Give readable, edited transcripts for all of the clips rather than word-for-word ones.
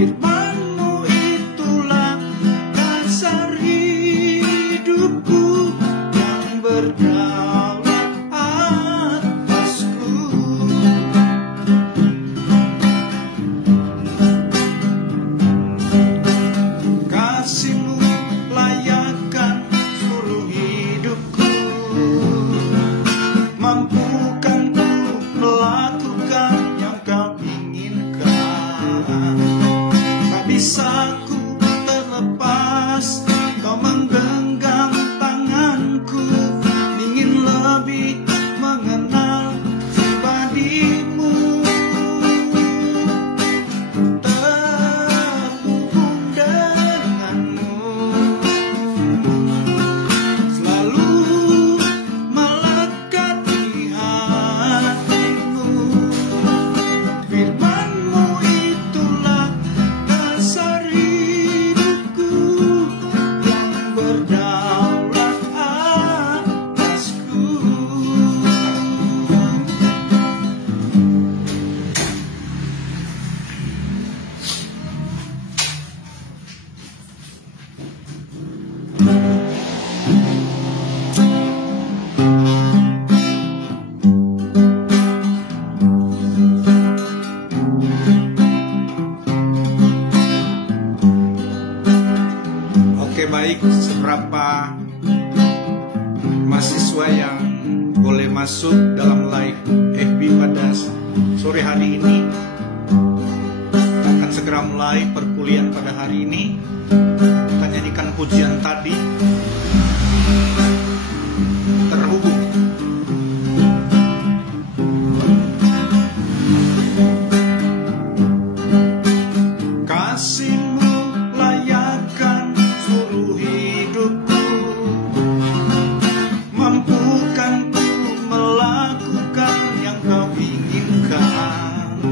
Firman-Mu itulah dasar hidupku yang berdaulat atasku. Kasih-Mu layakkan seluruh hidupku, mampukan ku melakukan yang Kau inginkan. Tak bisa ku terlepas Kau menggenggam tanganku, ingin lebih mengenal pribadi-Mu, terhubung dengan-Mu, selalu melekat di hati-Mu. Firman-Mu itulah dasar hidupku yang berdaulat atasku. Oke, baik, seberapa mahasiswa yang boleh masuk dalam live FB pada sore hari ini? Akan segera mulai perkuliahan pada hari ini. Kita nyanyikan pujian tadi, terhubung. Kasih-Mu layakkan seluruh hidupku, mampukan ku melakukan yang Kau inginkan.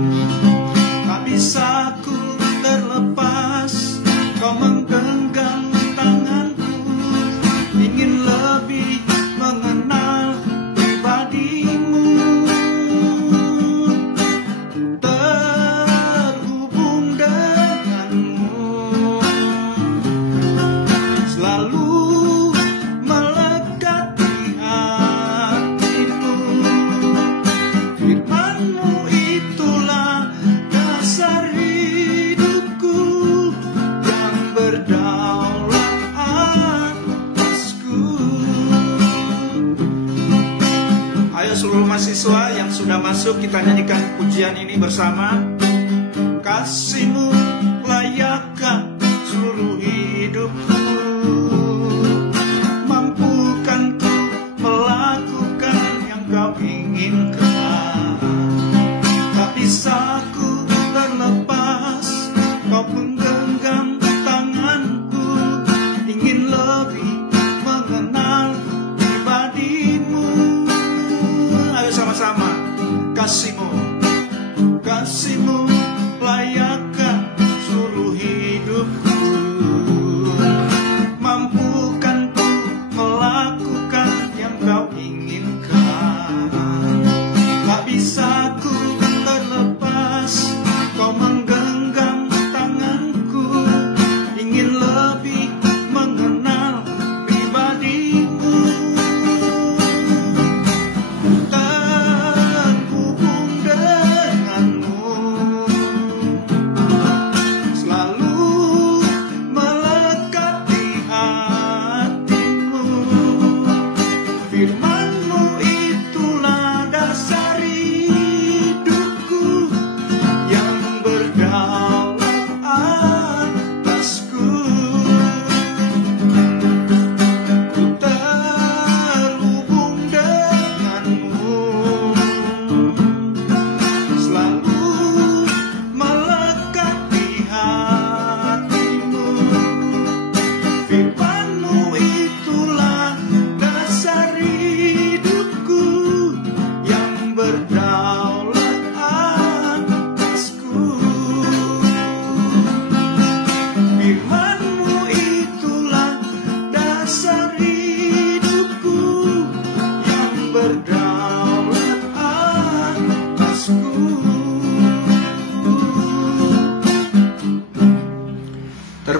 Tak bisa ku terlepas Kau menggenggam tanganku, ingin lebih mengenal pribadi-Mu, terhubung dengan-Mu, selalu melekat di hati-Mu. Firman-Mu itulah dasar hidupku yang berdaulat atasku. Ayo seluruh mahasiswa yang sudah masuk, kita nyanyikan pujian ini bersama. Kasih-Mu layakkan seluruh hidupku, mampukan ku melakukan yang Kau inginkan. Tak bisa ku terlepas Kau menggenggam tanganku, ingin lebih mengenal pribadi-Mu. Ayo sama-sama. Kasih-Mu, kasih-Mu layakkan seluruh hidupku, mampukan ku melakukan yang Kau inginkan. Tak bisa ku terlepas Kau menggenggam tanganku,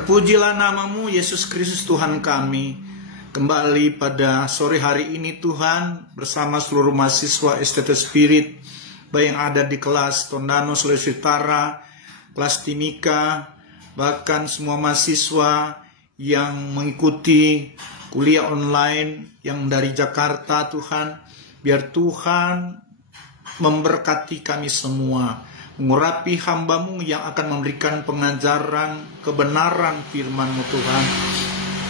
Terpujilah namamu Yesus Kristus Tuhan kami. Kembali pada sore hari ini Tuhan, bersama seluruh mahasiswa STT Spirit, baik yang ada di kelas Tondano, Sulawesi Utara, kelas Timika, bahkan semua mahasiswa yang mengikuti kuliah online yang dari Jakarta Tuhan. Biar Tuhan memberkati kami semua, mengurapi hamba-Mu yang akan memberikan pengajaran kebenaran firman-Mu Tuhan.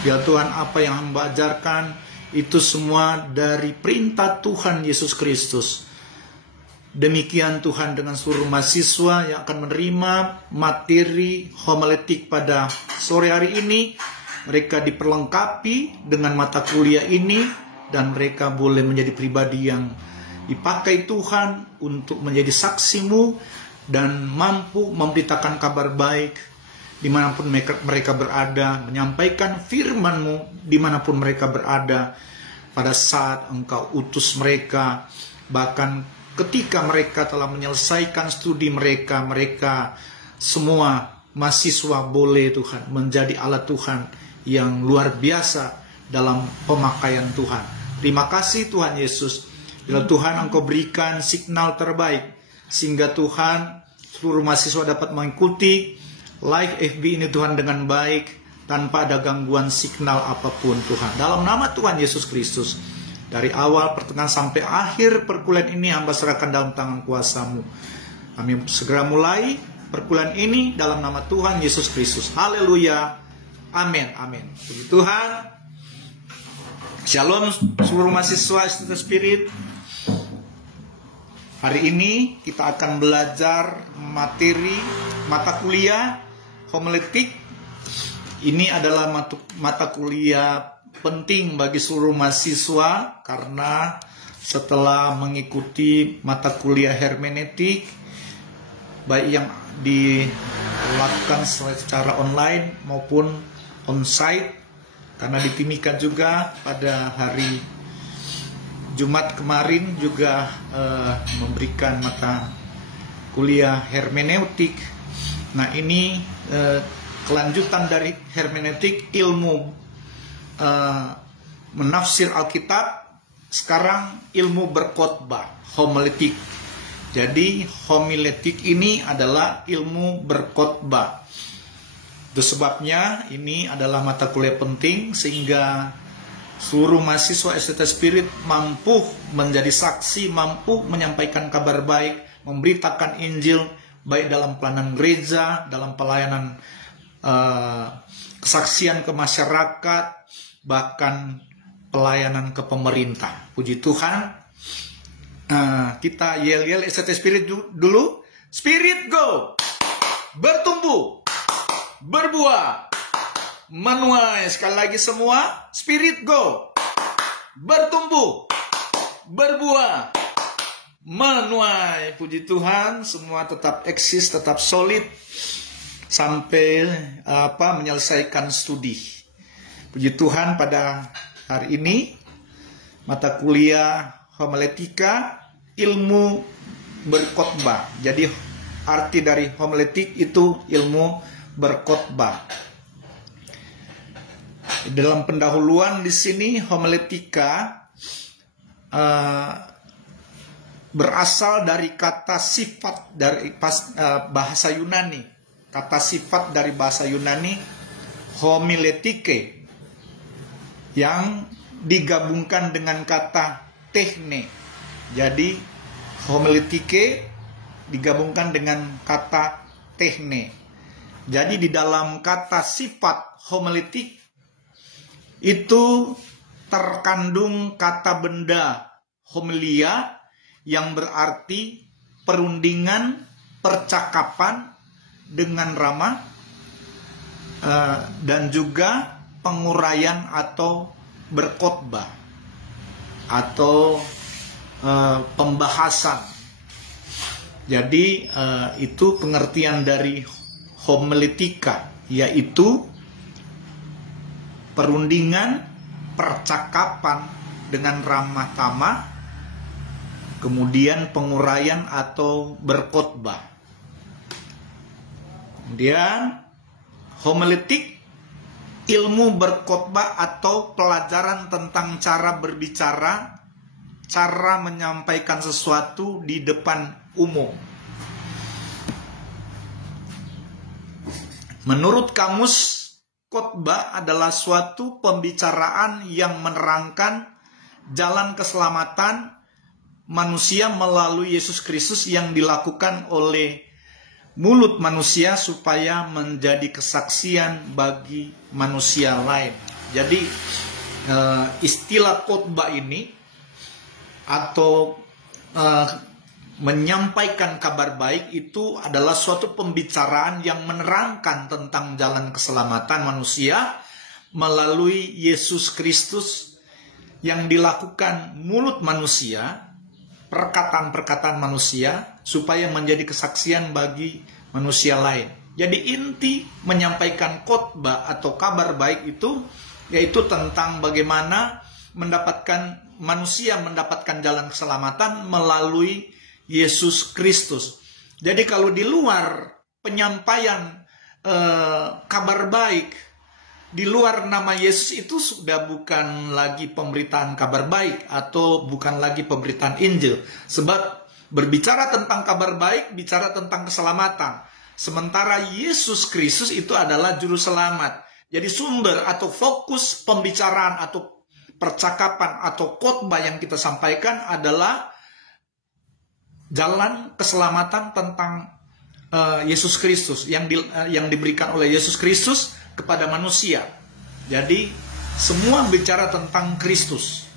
Biar Tuhan apa yang hamba ajarkan itu semua dari perintah Tuhan Yesus Kristus. Demikian Tuhan dengan seluruh mahasiswa yang akan menerima materi homiletik pada sore hari ini. Mereka diperlengkapi dengan mata kuliah ini dan mereka boleh menjadi pribadi yang dipakai Tuhan untuk menjadi saksi-Mu dan mampu memberitakan kabar baik dimanapun mereka berada, menyampaikan firman-Mu dimanapun mereka berada pada saat Engkau utus mereka. Bahkan ketika mereka telah menyelesaikan studi mereka, mereka semua mahasiswa boleh Tuhan menjadi alat Tuhan yang luar biasa dalam pemakaian Tuhan. Terima kasih Tuhan Yesus, bila Tuhan Engkau berikan signal terbaik sehingga Tuhan seluruh mahasiswa dapat mengikuti live FB ini Tuhan dengan baik tanpa ada gangguan signal apapun Tuhan. Dalam nama Tuhan Yesus Kristus, dari awal pertengahan sampai akhir perkuliahan ini hamba serahkan dalam tangan kuasa-Mu. Kami segera mulai perkuliahan ini dalam nama Tuhan Yesus Kristus. Haleluya. Amin. Amin. Puji Tuhan. Shalom seluruh mahasiswa STT Spirit. Hari ini kita akan belajar materi mata kuliah homiletik. Ini adalah mata kuliah penting bagi seluruh mahasiswa karena setelah mengikuti mata kuliah hermeneutik baik yang dilakukan secara online maupun onsite, karena di Timika juga pada hari Jumat kemarin juga memberikan mata kuliah hermeneutik. Nah ini kelanjutan dari hermeneutik, ilmu menafsir Alkitab. Sekarang ilmu berkhotbah, homiletik. Jadi homiletik ini adalah ilmu berkhotbah. Itu sebabnya ini adalah mata kuliah penting sehingga seluruh mahasiswa STT Spirit mampu menjadi saksi, mampu menyampaikan kabar baik, memberitakan Injil, baik dalam pelayanan gereja, dalam pelayanan kesaksian ke masyarakat, bahkan pelayanan ke pemerintah. Puji Tuhan. Kita yel-yel STT Spirit dulu. Spirit go! Bertumbuh, berbuah, menuai. Sekali lagi semua, Spirit go, bertumbuh, berbuah, menuai. Puji Tuhan, semua tetap eksis, tetap solid sampai menyelesaikan studi. Puji Tuhan, pada hari ini mata kuliah homiletika, ilmu berkhotbah. Jadi arti dari homiletik itu ilmu berkhotbah. Dalam pendahuluan di sini homiletika berasal dari kata sifat dari bahasa Yunani. Kata sifat dari bahasa Yunani homiletike yang digabungkan dengan kata techne. Jadi homiletike digabungkan dengan kata techne. Jadi di dalam kata sifat homiletik itu terkandung kata benda homilia yang berarti perundingan, percakapan dengan ramah, dan juga penguraian atau berkhotbah atau pembahasan. Jadi itu pengertian dari homiletika, yaitu perundingan, percakapan dengan ramah tamah, kemudian penguraian atau berkhotbah. Kemudian homiletik ilmu berkhotbah atau pelajaran tentang cara berbicara, cara menyampaikan sesuatu di depan umum. Menurut kamus, khotbah adalah suatu pembicaraan yang menerangkan jalan keselamatan manusia melalui Yesus Kristus yang dilakukan oleh mulut manusia supaya menjadi kesaksian bagi manusia lain. Jadi istilah khotbah ini atau menyampaikan kabar baik itu adalah suatu pembicaraan yang menerangkan tentang jalan keselamatan manusia melalui Yesus Kristus yang dilakukan mulut manusia, perkataan-perkataan manusia supaya menjadi kesaksian bagi manusia lain. Jadi inti menyampaikan khotbah atau kabar baik itu yaitu tentang bagaimana manusia mendapatkan jalan keselamatan melalui Yesus Kristus. Jadi kalau di luar penyampaian kabar baik, di luar nama Yesus itu sudah bukan lagi pemberitaan kabar baik atau bukan lagi pemberitaan Injil. Sebab berbicara tentang kabar baik, bicara tentang keselamatan. Sementara Yesus Kristus itu adalah juru selamat. Jadi sumber atau fokus pembicaraan atau percakapan atau khotbah yang kita sampaikan adalah jalan keselamatan tentang Yesus Kristus yang diberikan oleh Yesus Kristus kepada manusia. Jadi semua bicara tentang Kristus.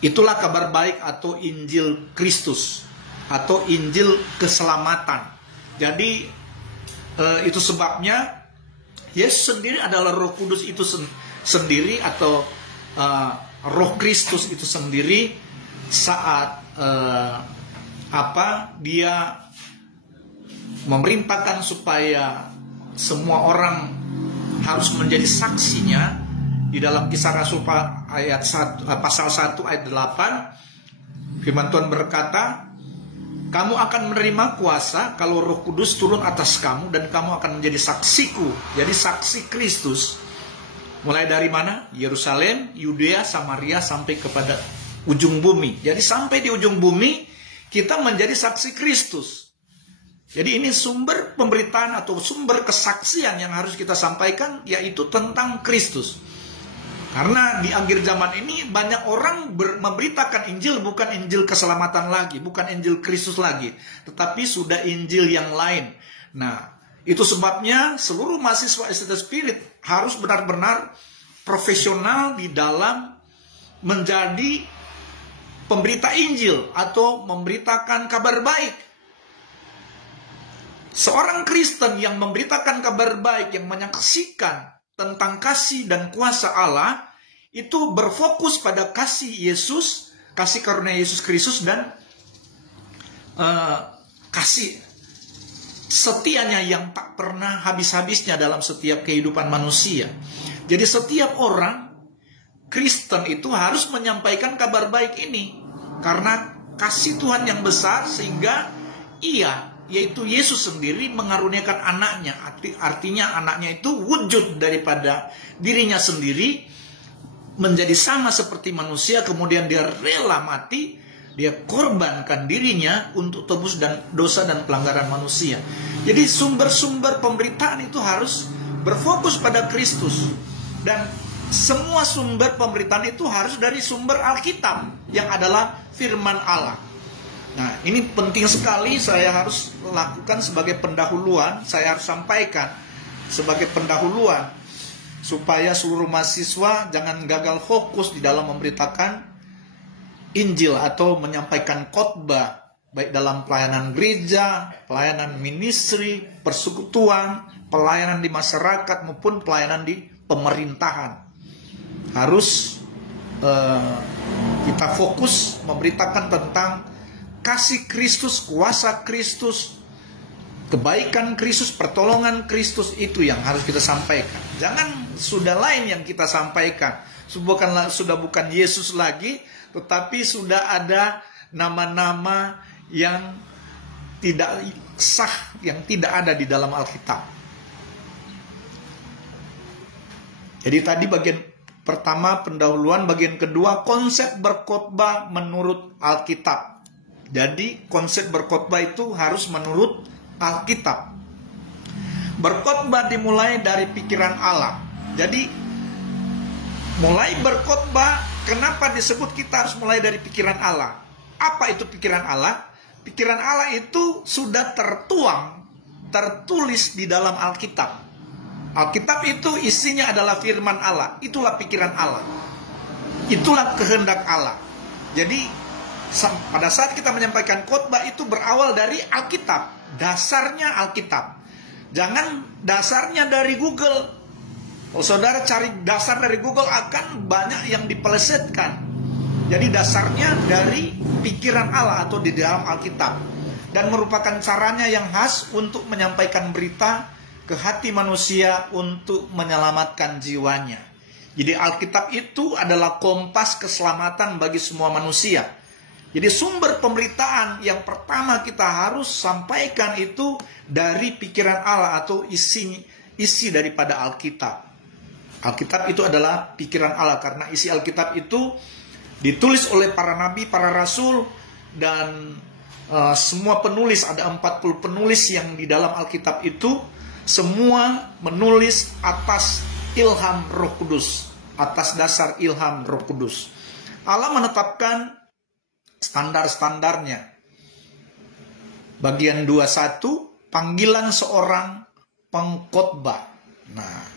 Itulah kabar baik atau Injil Kristus atau Injil keselamatan. Jadi itu sebabnya Yesus sendiri adalah Roh Kudus itu sendiri atau Roh Kristus itu sendiri saat dia memerintahkan supaya semua orang harus menjadi saksinya. Di dalam Kisah Rasul pasal 1 ayat 8, firman Tuhan berkata, kamu akan menerima kuasa kalau Roh Kudus turun atas kamu dan kamu akan menjadi saksiku. Jadi saksi Kristus mulai dari mana? Yerusalem, Yudea, Samaria sampai kepada ujung bumi. Jadi sampai di ujung bumi kita menjadi saksi Kristus. Jadi ini sumber pemberitaan atau sumber kesaksian yang harus kita sampaikan, yaitu tentang Kristus. Karena di akhir zaman ini banyak orang memberitakan Injil, bukan Injil keselamatan lagi, bukan Injil Kristus lagi, tetapi sudah Injil yang lain. Nah, itu sebabnya seluruh mahasiswa STT Spirit harus benar-benar profesional di dalam menjadi pemberita Injil atau memberitakan kabar baik. Seorang Kristen yang memberitakan kabar baik, yang menyaksikan tentang kasih dan kuasa Allah, itu berfokus pada kasih Yesus, kasih karunia Yesus Kristus, dan kasih setianya yang tak pernah habis-habisnya dalam setiap kehidupan manusia. Jadi setiap orang Kristen itu harus menyampaikan kabar baik ini karena kasih Tuhan yang besar, sehingga yaitu Yesus sendiri mengaruniakan anaknya. Artinya anaknya itu wujud daripada dirinya sendiri, menjadi sama seperti manusia, kemudian dia rela mati, dia korbankan dirinya untuk tebus dan dosa dan pelanggaran manusia. Jadi sumber-sumber pemberitaan itu harus berfokus pada Kristus. Dan semua sumber pemberitaan itu harus dari sumber Alkitab yang adalah firman Allah. Nah, ini penting sekali saya harus lakukan sebagai pendahuluan, saya harus sampaikan sebagai pendahuluan supaya seluruh mahasiswa jangan gagal fokus di dalam memberitakan Injil atau menyampaikan khotbah, baik dalam pelayanan gereja, pelayanan ministry, persekutuan, pelayanan di masyarakat maupun pelayanan di pemerintahan. Harus kita fokus memberitakan tentang kasih Kristus, kuasa Kristus, kebaikan Kristus, pertolongan Kristus, itu yang harus kita sampaikan. Jangan sudah lain yang kita sampaikan. Sudah bukan Yesus lagi, tetapi sudah ada nama-nama yang tidak sah, yang tidak ada di dalam Alkitab. Jadi tadi bagian pertama pendahuluan, bagian kedua konsep berkhotbah menurut Alkitab. Jadi konsep berkhotbah itu harus menurut Alkitab. Berkhotbah dimulai dari pikiran Allah. Jadi mulai berkhotbah, kenapa disebut kita harus mulai dari pikiran Allah? Apa itu pikiran Allah? Pikiran Allah itu sudah tertulis di dalam Alkitab. Alkitab itu isinya adalah firman Allah. Itulah pikiran Allah. Itulah kehendak Allah. Jadi pada saat kita menyampaikan khotbah itu berawal dari Alkitab. Dasarnya Alkitab. Jangan dasarnya dari Google. Kalau saudara cari dasar dari Google akan banyak yang dipelesetkan. Jadi dasarnya dari pikiran Allah atau di dalam Alkitab. Dan merupakan caranya yang khas untuk menyampaikan berita ke hati manusia untuk menyelamatkan jiwanya. Jadi Alkitab itu adalah kompas keselamatan bagi semua manusia. Jadi sumber pemberitaan yang pertama kita harus sampaikan itu dari pikiran Allah atau isi daripada Alkitab. Alkitab itu adalah pikiran Allah karena isi Alkitab itu ditulis oleh para nabi, para rasul, dan semua penulis, ada 40 penulis yang di dalam Alkitab itu semua menulis atas ilham Roh Kudus, atas dasar ilham Roh Kudus. Allah menetapkan standar-standarnya. Bagian 21, panggilan seorang pengkhotbah. Nah,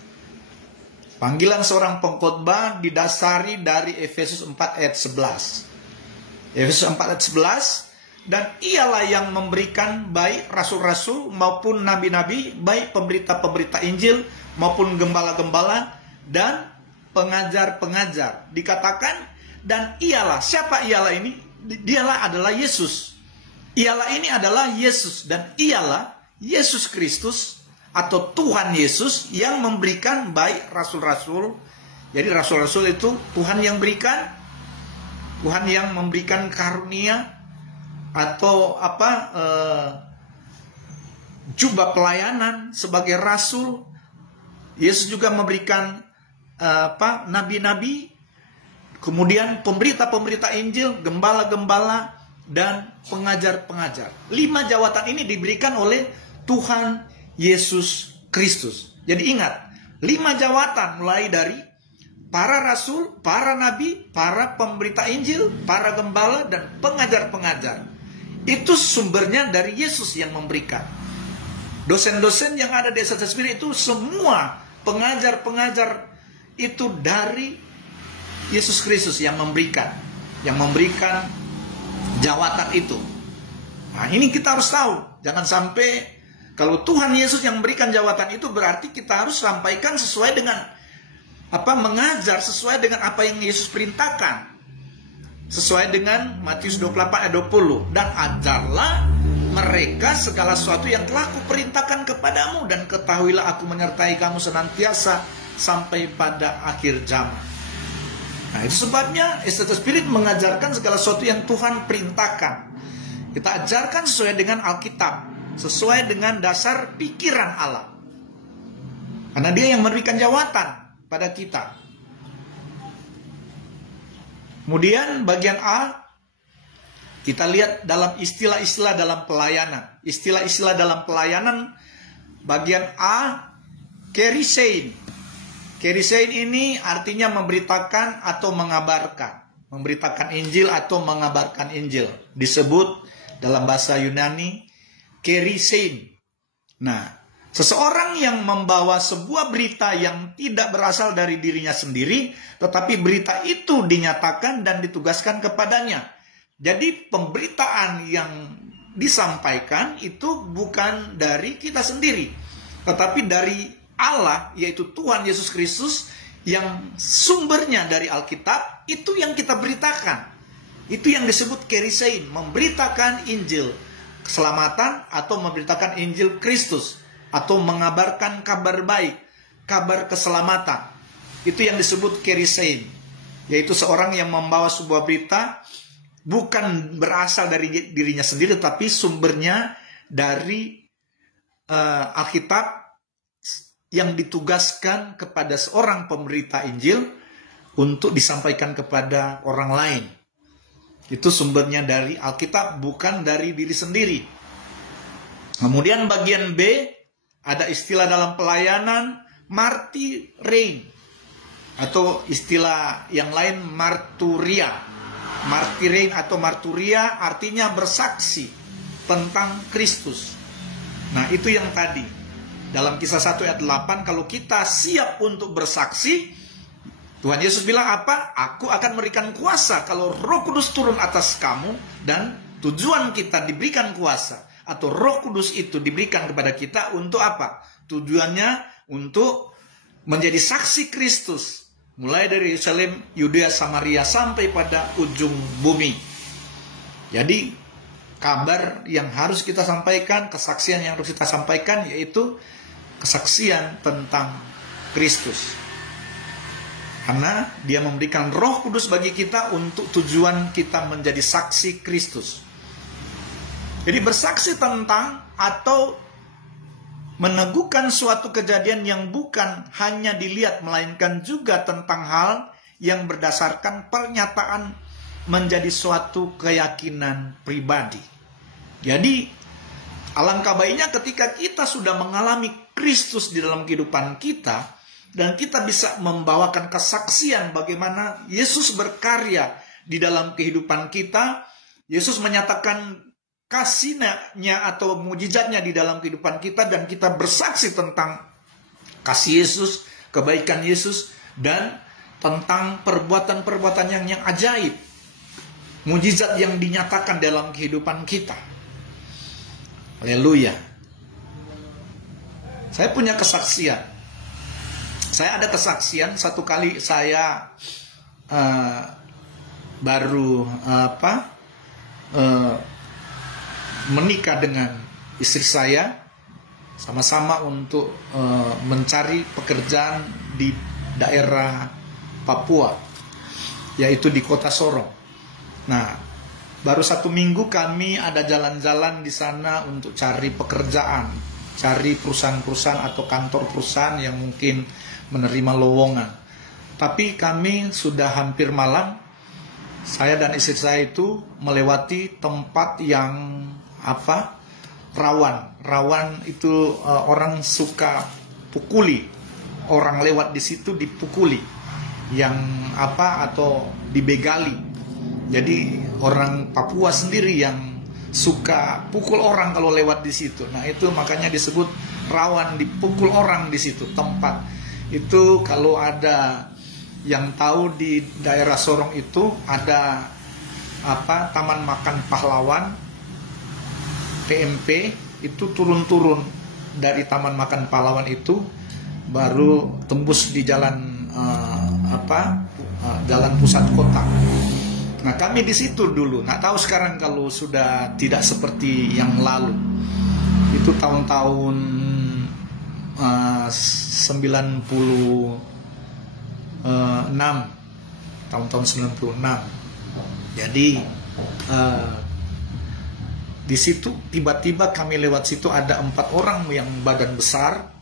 panggilan seorang pengkhotbah didasari dari Efesus 4 ayat 11. Efesus 4 ayat 11, dan ialah yang memberikan baik rasul-rasul maupun nabi-nabi, baik pemberita-pemberita Injil maupun gembala-gembala dan pengajar-pengajar. Dikatakan, dan ialah, siapa ialah ini? Dialah adalah Yesus. Ialah ini adalah Yesus. Dan ialah Yesus Kristus atau Tuhan Yesus yang memberikan baik rasul-rasul. Jadi rasul-rasul itu Tuhan yang berikan. Tuhan yang memberikan karunia atau jubah pelayanan sebagai rasul. Yesus juga memberikan nabi-nabi, kemudian pemberita-pemberita Injil, gembala-gembala, dan pengajar-pengajar. 5 jawatan ini diberikan oleh Tuhan Yesus Kristus. Jadi ingat, 5 jawatan mulai dari para rasul, para nabi, para pemberita Injil, para gembala, dan pengajar-pengajar. Itu sumbernya dari Yesus yang memberikan. Dosen-dosen yang ada di Estetes Spirit itu semua pengajar-pengajar itu dari Yesus Kristus yang memberikan jawatan itu. Nah, ini kita harus tahu. Jangan sampai kalau Tuhan Yesus yang memberikan jawatan itu berarti kita harus sampaikan sesuai dengan mengajar sesuai dengan apa yang Yesus perintahkan. Sesuai dengan Matius 28 ayat 20. Dan ajarlah mereka segala sesuatu yang telah kuperintahkan kepadamu, dan ketahuilah aku menyertai kamu senantiasa sampai pada akhir zaman. Nah, itu sebabnya Estetes Spirit mengajarkan segala sesuatu yang Tuhan perintahkan. Kita ajarkan sesuai dengan Alkitab, sesuai dengan dasar pikiran Allah. Karena Dia yang memberikan jawatan pada kita. Kemudian bagian A, kita lihat dalam istilah-istilah dalam pelayanan. Istilah-istilah dalam pelayanan, bagian A, kerisein. Kerisein ini artinya memberitakan atau mengabarkan. Memberitakan Injil atau mengabarkan Injil. Disebut dalam bahasa Yunani, kerisein. Nah, seseorang yang membawa sebuah berita yang tidak berasal dari dirinya sendiri, tetapi berita itu dinyatakan dan ditugaskan kepadanya. Jadi pemberitaan yang disampaikan itu bukan dari kita sendiri, tetapi dari Allah, yaitu Tuhan Yesus Kristus, yang sumbernya dari Alkitab, itu yang kita beritakan. Itu yang disebut kerisein, memberitakan Injil keselamatan atau memberitakan Injil Kristus, atau mengabarkan kabar baik, kabar keselamatan. Itu yang disebut kerisein, yaitu seorang yang membawa sebuah berita bukan berasal dari dirinya sendiri, tapi sumbernya dari Alkitab yang ditugaskan kepada seorang pemberita Injil untuk disampaikan kepada orang lain. Itu sumbernya dari Alkitab, bukan dari diri sendiri. Kemudian bagian B, ada istilah dalam pelayanan martyrein, atau istilah yang lain marturia. Martyrein atau marturia artinya bersaksi tentang Kristus. Nah, itu yang tadi dalam Kisah 1 ayat 8, kalau kita siap untuk bersaksi, Tuhan Yesus bilang apa? Aku akan memberikan kuasa kalau Roh Kudus turun atas kamu. Dan tujuan kita diberikan kuasa atau Roh Kudus itu diberikan kepada kita untuk apa? Tujuannya untuk menjadi saksi Kristus, mulai dari Yerusalem, Yudea, Samaria, sampai pada ujung bumi. Jadi kabar yang harus kita sampaikan, kesaksian yang harus kita sampaikan, yaitu kesaksian tentang Kristus. Karena dia memberikan Roh Kudus bagi kita untuk tujuan kita menjadi saksi Kristus. Jadi bersaksi tentang atau meneguhkan suatu kejadian yang bukan hanya dilihat, melainkan juga tentang hal yang berdasarkan pernyataan menjadi suatu keyakinan pribadi. Jadi alangkah baiknya ketika kita sudah mengalami Kristus di dalam kehidupan kita, dan kita bisa membawakan kesaksian bagaimana Yesus berkarya di dalam kehidupan kita. Yesus menyatakan kasih-Nya atau mujizatnya di dalam kehidupan kita, dan kita bersaksi tentang kasih Yesus, kebaikan Yesus, dan tentang perbuatan-perbuatan yang ajaib, mujizat yang dinyatakan dalam kehidupan kita. Haleluya. Saya punya kesaksian. Saya ada kesaksian, satu kali saya baru menikah dengan istri saya, sama-sama untuk mencari pekerjaan di daerah Papua, yaitu di kota Sorong. Nah, baru 1 minggu kami ada jalan-jalan di sana untuk cari pekerjaan, cari perusahaan-perusahaan atau kantor perusahaan yang mungkin menerima lowongan. Tapi kami sudah hampir malam, saya dan istri saya itu melewati tempat yang rawan itu, orang suka pukuli, orang lewat di situ dipukuli, yang atau dibegali. Jadi orang Papua sendiri yang suka pukul orang kalau lewat di situ. Nah, itu makanya disebut rawan dipukul orang di situ tempat. Itu kalau ada yang tahu, di daerah Sorong itu ada Taman Makan Pahlawan, TMP, itu turun-turun dari Taman Makan Pahlawan itu baru tembus di jalan jalan pusat kota. Nah, kami di situ dulu. Nah, tahu sekarang kalau sudah tidak seperti yang lalu. Itu tahun-tahun 96, tahun-tahun 96. Jadi di situ tiba-tiba kami lewat situ, ada 4 orang yang badan besar.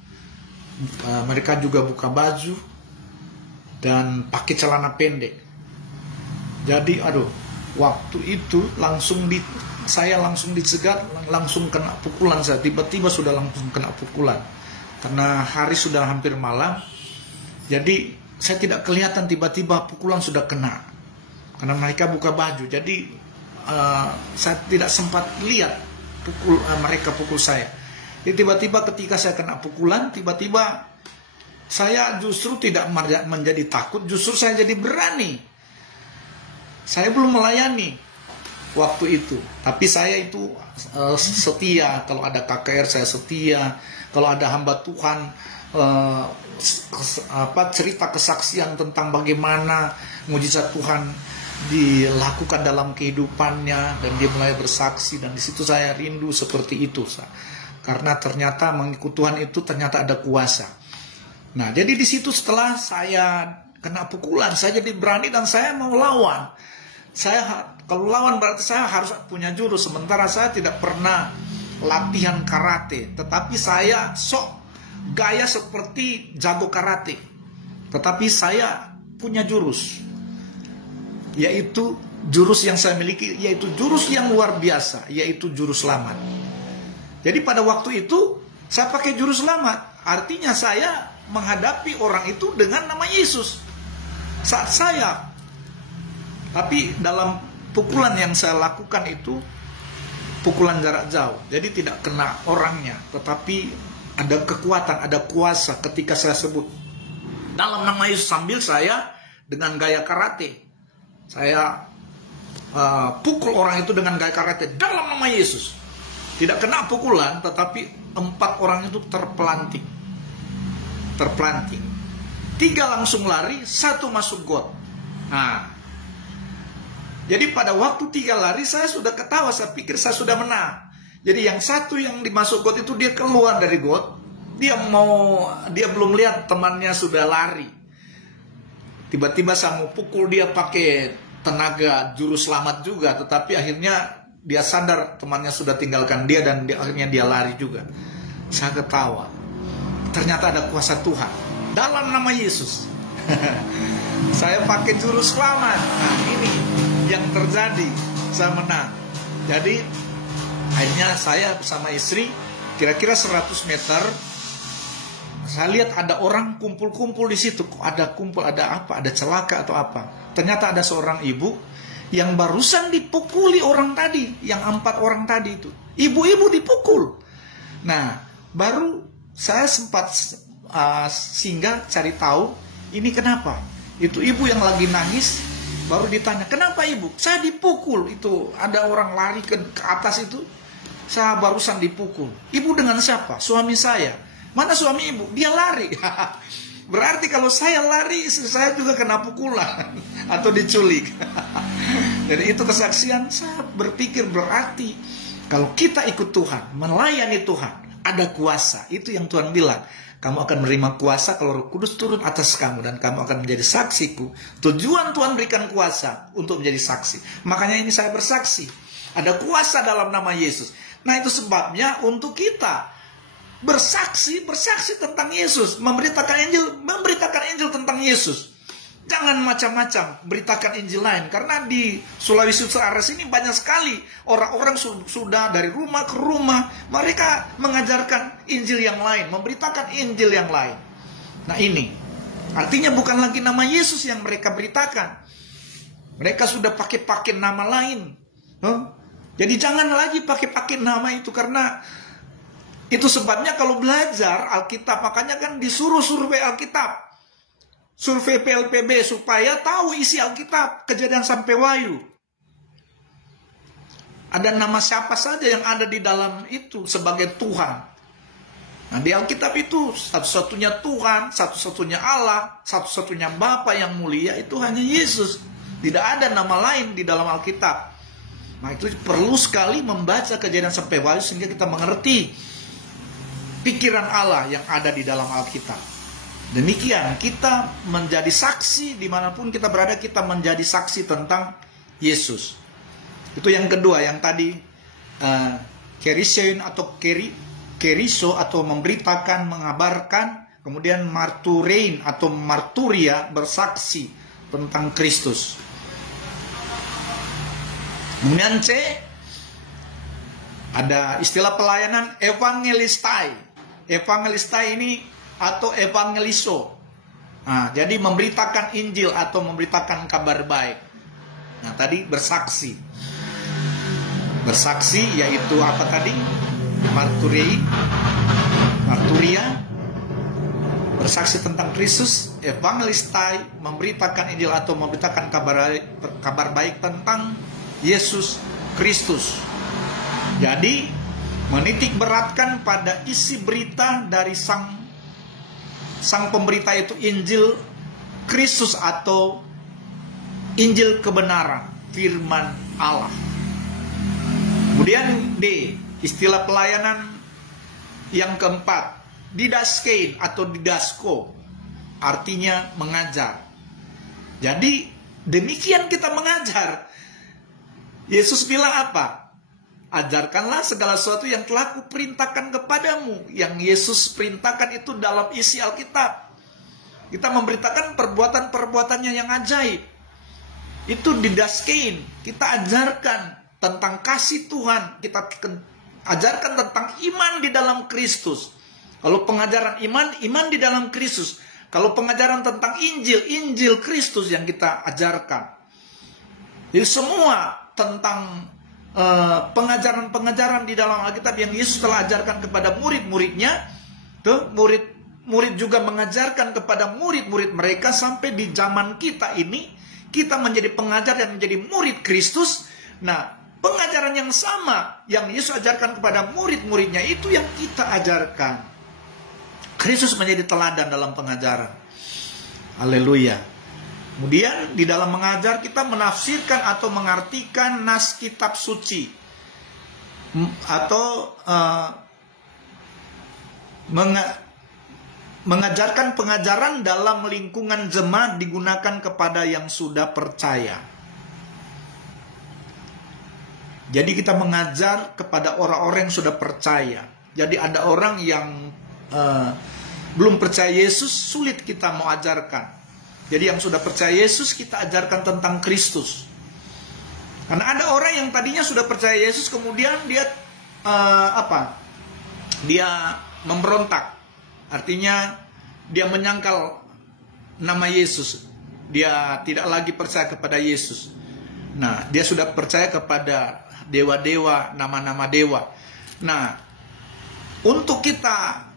Mereka juga buka baju dan pakai celana pendek. Jadi waktu itu saya langsung dicegat, langsung kena pukulan. Saya tiba-tiba sudah langsung kena pukulan karena hari sudah hampir malam. Jadi saya tidak kelihatan, tiba-tiba pukulan sudah kena karena mereka buka baju. Jadi saya tidak sempat lihat mereka pukul saya. Jadi tiba-tiba ketika saya kena pukulan, tiba-tiba saya justru tidak menjadi takut, justru saya jadi berani. Saya belum melayani waktu itu, tapi saya itu setia. Kalau ada KKR saya setia. Kalau ada hamba Tuhan cerita kesaksian tentang bagaimana mujizat Tuhan dilakukan dalam kehidupannya, dan dia mulai bersaksi, dan di situ saya rindu seperti itu, karena ternyata mengikut Tuhan itu ternyata ada kuasa. Nah, jadi di situ setelah saya kena pukulan, saya jadi berani dan saya mau lawan. Kalau lawan berarti saya harus punya jurus, sementara saya tidak pernah latihan karate, tetapi saya gaya seperti jago karate. Tetapi saya punya jurus, yaitu jurus yang saya miliki, yaitu jurus yang luar biasa, yaitu jurus selamat. Jadi pada waktu itu saya pakai jurus selamat, artinya saya menghadapi orang itu dengan nama Yesus saat saya. Tapi dalam pukulan yang saya lakukan itu pukulan jarak jauh, jadi tidak kena orangnya, tetapi ada kekuatan, ada kuasa ketika saya sebut dalam nama Yesus, sambil saya dengan gaya karate saya pukul orang itu dengan gaya karate dalam nama Yesus. Tidak kena pukulan, tetapi 4 orang itu terpelanting. 3 langsung lari, 1 masuk got. Nah, jadi pada waktu 3 lari saya sudah ketawa, saya pikir saya sudah menang. Jadi yang 1 yang dimasuk got itu dia keluar dari got, dia belum lihat temannya sudah lari. Tiba-tiba saya mau pukul dia pakai tenaga jurus selamat juga, tetapi akhirnya dia sadar temannya sudah tinggalkan dia dan akhirnya dia lari juga. Saya ketawa. Ternyata ada kuasa Tuhan dalam nama Yesus. Saya pakai jurus selamat. Nah, ini yang terjadi, saya menang. Jadi akhirnya saya bersama istri kira-kira 100 meter. Saya lihat ada orang kumpul-kumpul di situ. Ada kumpul, ada apa? Ada celaka atau apa? Ternyata ada seorang ibu yang barusan dipukuli orang tadi, yang 4 orang tadi itu. Ibu-ibu dipukul. Nah, baru saya sempat singgah cari tahu ini kenapa. Itu ibu yang lagi nangis, baru ditanya, kenapa ibu? Saya dipukul, itu ada orang lari ke atas itu. Saya barusan dipukul. Ibu dengan siapa? Suami saya. Mana suami ibu? Dia lari. Berarti kalau saya lari, saya juga kena pukulan atau diculik. Jadi itu kesaksian. Saya berpikir berarti kalau kita ikut Tuhan, melayani Tuhan, ada kuasa. Itu yang Tuhan bilang. Kamu akan menerima kuasa kalau Roh Kudus turun atas kamu, dan kamu akan menjadi saksiku. Tujuan Tuhan berikan kuasa untuk menjadi saksi. Makanya ini saya bersaksi. Ada kuasa dalam nama Yesus. Nah, itu sebabnya untuk kita bersaksi tentang Yesus, memberitakan Injil tentang Yesus. Jangan macam-macam beritakan Injil lain, karena di Sulawesi Utara ini banyak sekali orang-orang sudah dari rumah ke rumah mereka mengajarkan Injil yang lain, memberitakan Injil yang lain. Nah, ini artinya bukan lagi nama Yesus yang mereka beritakan. Mereka sudah pakai nama lain. Jadi jangan lagi pakai nama itu, karena itu sebabnya kalau belajar Alkitab, makanya kan disuruh survei Alkitab, survei PLPB, supaya tahu isi Alkitab, Kejadian sampai Wahyu. Ada nama siapa saja yang ada di dalam itu sebagai Tuhan. Nah, di Alkitab itu satu-satunya Tuhan, satu-satunya Allah, satu-satunya Bapa yang mulia itu hanya Yesus. Tidak ada nama lain di dalam Alkitab. Nah, itu perlu sekali membaca Kejadian sampai Wahyu sehingga kita mengerti pikiran Allah yang ada di dalam Alkitab. Demikian kita menjadi saksi dimanapun kita berada, kita menjadi saksi tentang Yesus. Itu yang kedua, yang tadi kerisein atau keriso atau memberitakan, mengabarkan. Kemudian marturein atau marturia, bersaksi tentang Kristus. Kemudian C, ada istilah pelayanan evangelistai. Evangelistai ini atau evangeliso. Nah, jadi memberitakan Injil atau memberitakan kabar baik. Nah, tadi bersaksi. Bersaksi yaitu apa tadi? Marturia. Bersaksi tentang Kristus. Evangelistai, memberitakan Injil atau memberitakan kabar baik tentang Yesus Kristus. Jadi menitik beratkan pada isi berita dari sang pemberita, itu Injil Kristus atau Injil kebenaran, firman Allah. Kemudian D, istilah pelayanan yang keempat, didaskein atau didasko, artinya mengajar. Jadi demikian kita mengajar. Yesus bilang apa? Ajarkanlah segala sesuatu yang telah kuperintahkan kepadamu. Yang Yesus perintahkan itu dalam isi Alkitab. Kita memberitakan perbuatan-perbuatannya yang ajaib. Itu didaskein. Kita ajarkan tentang kasih Tuhan. Kita ajarkan tentang iman di dalam Kristus. Kalau pengajaran iman di dalam Kristus. Kalau pengajaran tentang Injil Kristus yang kita ajarkan. Jadi semua tentang pengajaran-pengajaran di dalam Alkitab yang Yesus telah ajarkan kepada murid-muridnya, tuh murid juga mengajarkan kepada murid-murid mereka sampai di zaman kita ini, kita menjadi pengajar dan menjadi murid Kristus. Nah, pengajaran yang sama yang Yesus ajarkan kepada murid-muridnya itu yang kita ajarkan. Kristus menjadi teladan dalam pengajaran. Haleluya. Kemudian di dalam mengajar kita menafsirkan atau mengartikan nas kitab suci atau mengajarkan pengajaran dalam lingkungan jemaat digunakan kepada yang sudah percaya. Jadi kita mengajar kepada orang-orang yang sudah percaya. Jadi ada orang yang belum percaya Yesus, sulit kita mau ajarkan. Jadi yang sudah percaya Yesus kita ajarkan tentang Kristus. Karena ada orang yang tadinya sudah percaya Yesus kemudian dia Dia memberontak. Artinya dia menyangkal nama Yesus. Dia tidak lagi percaya kepada Yesus. Nah, dia sudah percaya kepada dewa-dewa, nama-nama dewa. Nah, untuk kita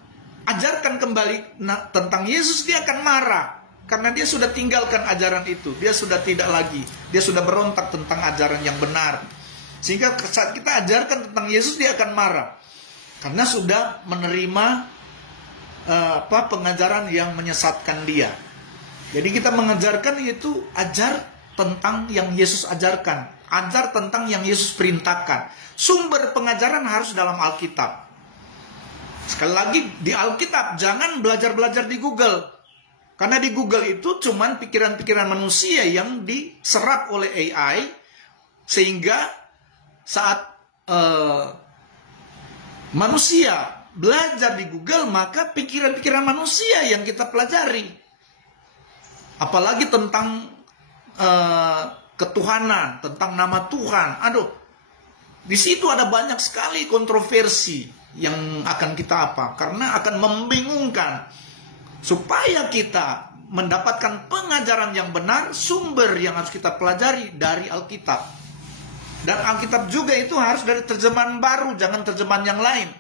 ajarkan kembali tentang Yesus, dia akan marah. Karena dia sudah tinggalkan ajaran itu. Dia sudah tidak lagi. Dia sudah berontak tentang ajaran yang benar. Sehingga saat kita ajarkan tentang Yesus, dia akan marah. Karena sudah menerima pengajaran yang menyesatkan dia. Jadi kita mengajarkan itu ajar tentang yang Yesus ajarkan. Ajar tentang yang Yesus perintahkan. Sumber pengajaran harus dalam Alkitab. Sekali lagi di Alkitab. Jangan belajar-belajar di Google. Karena di Google itu cuman pikiran-pikiran manusia yang diserap oleh AI. Sehingga saat manusia belajar di Google, maka pikiran-pikiran manusia yang kita pelajari. Apalagi tentang ketuhanan, tentang nama Tuhan. Aduh, di situ ada banyak sekali kontroversi yang akan kita karena akan membingungkan. Supaya kita mendapatkan pengajaran yang benar, sumber yang harus kita pelajari dari Alkitab. Dan Alkitab juga itu harus dari terjemahan baru, jangan terjemahan yang lain.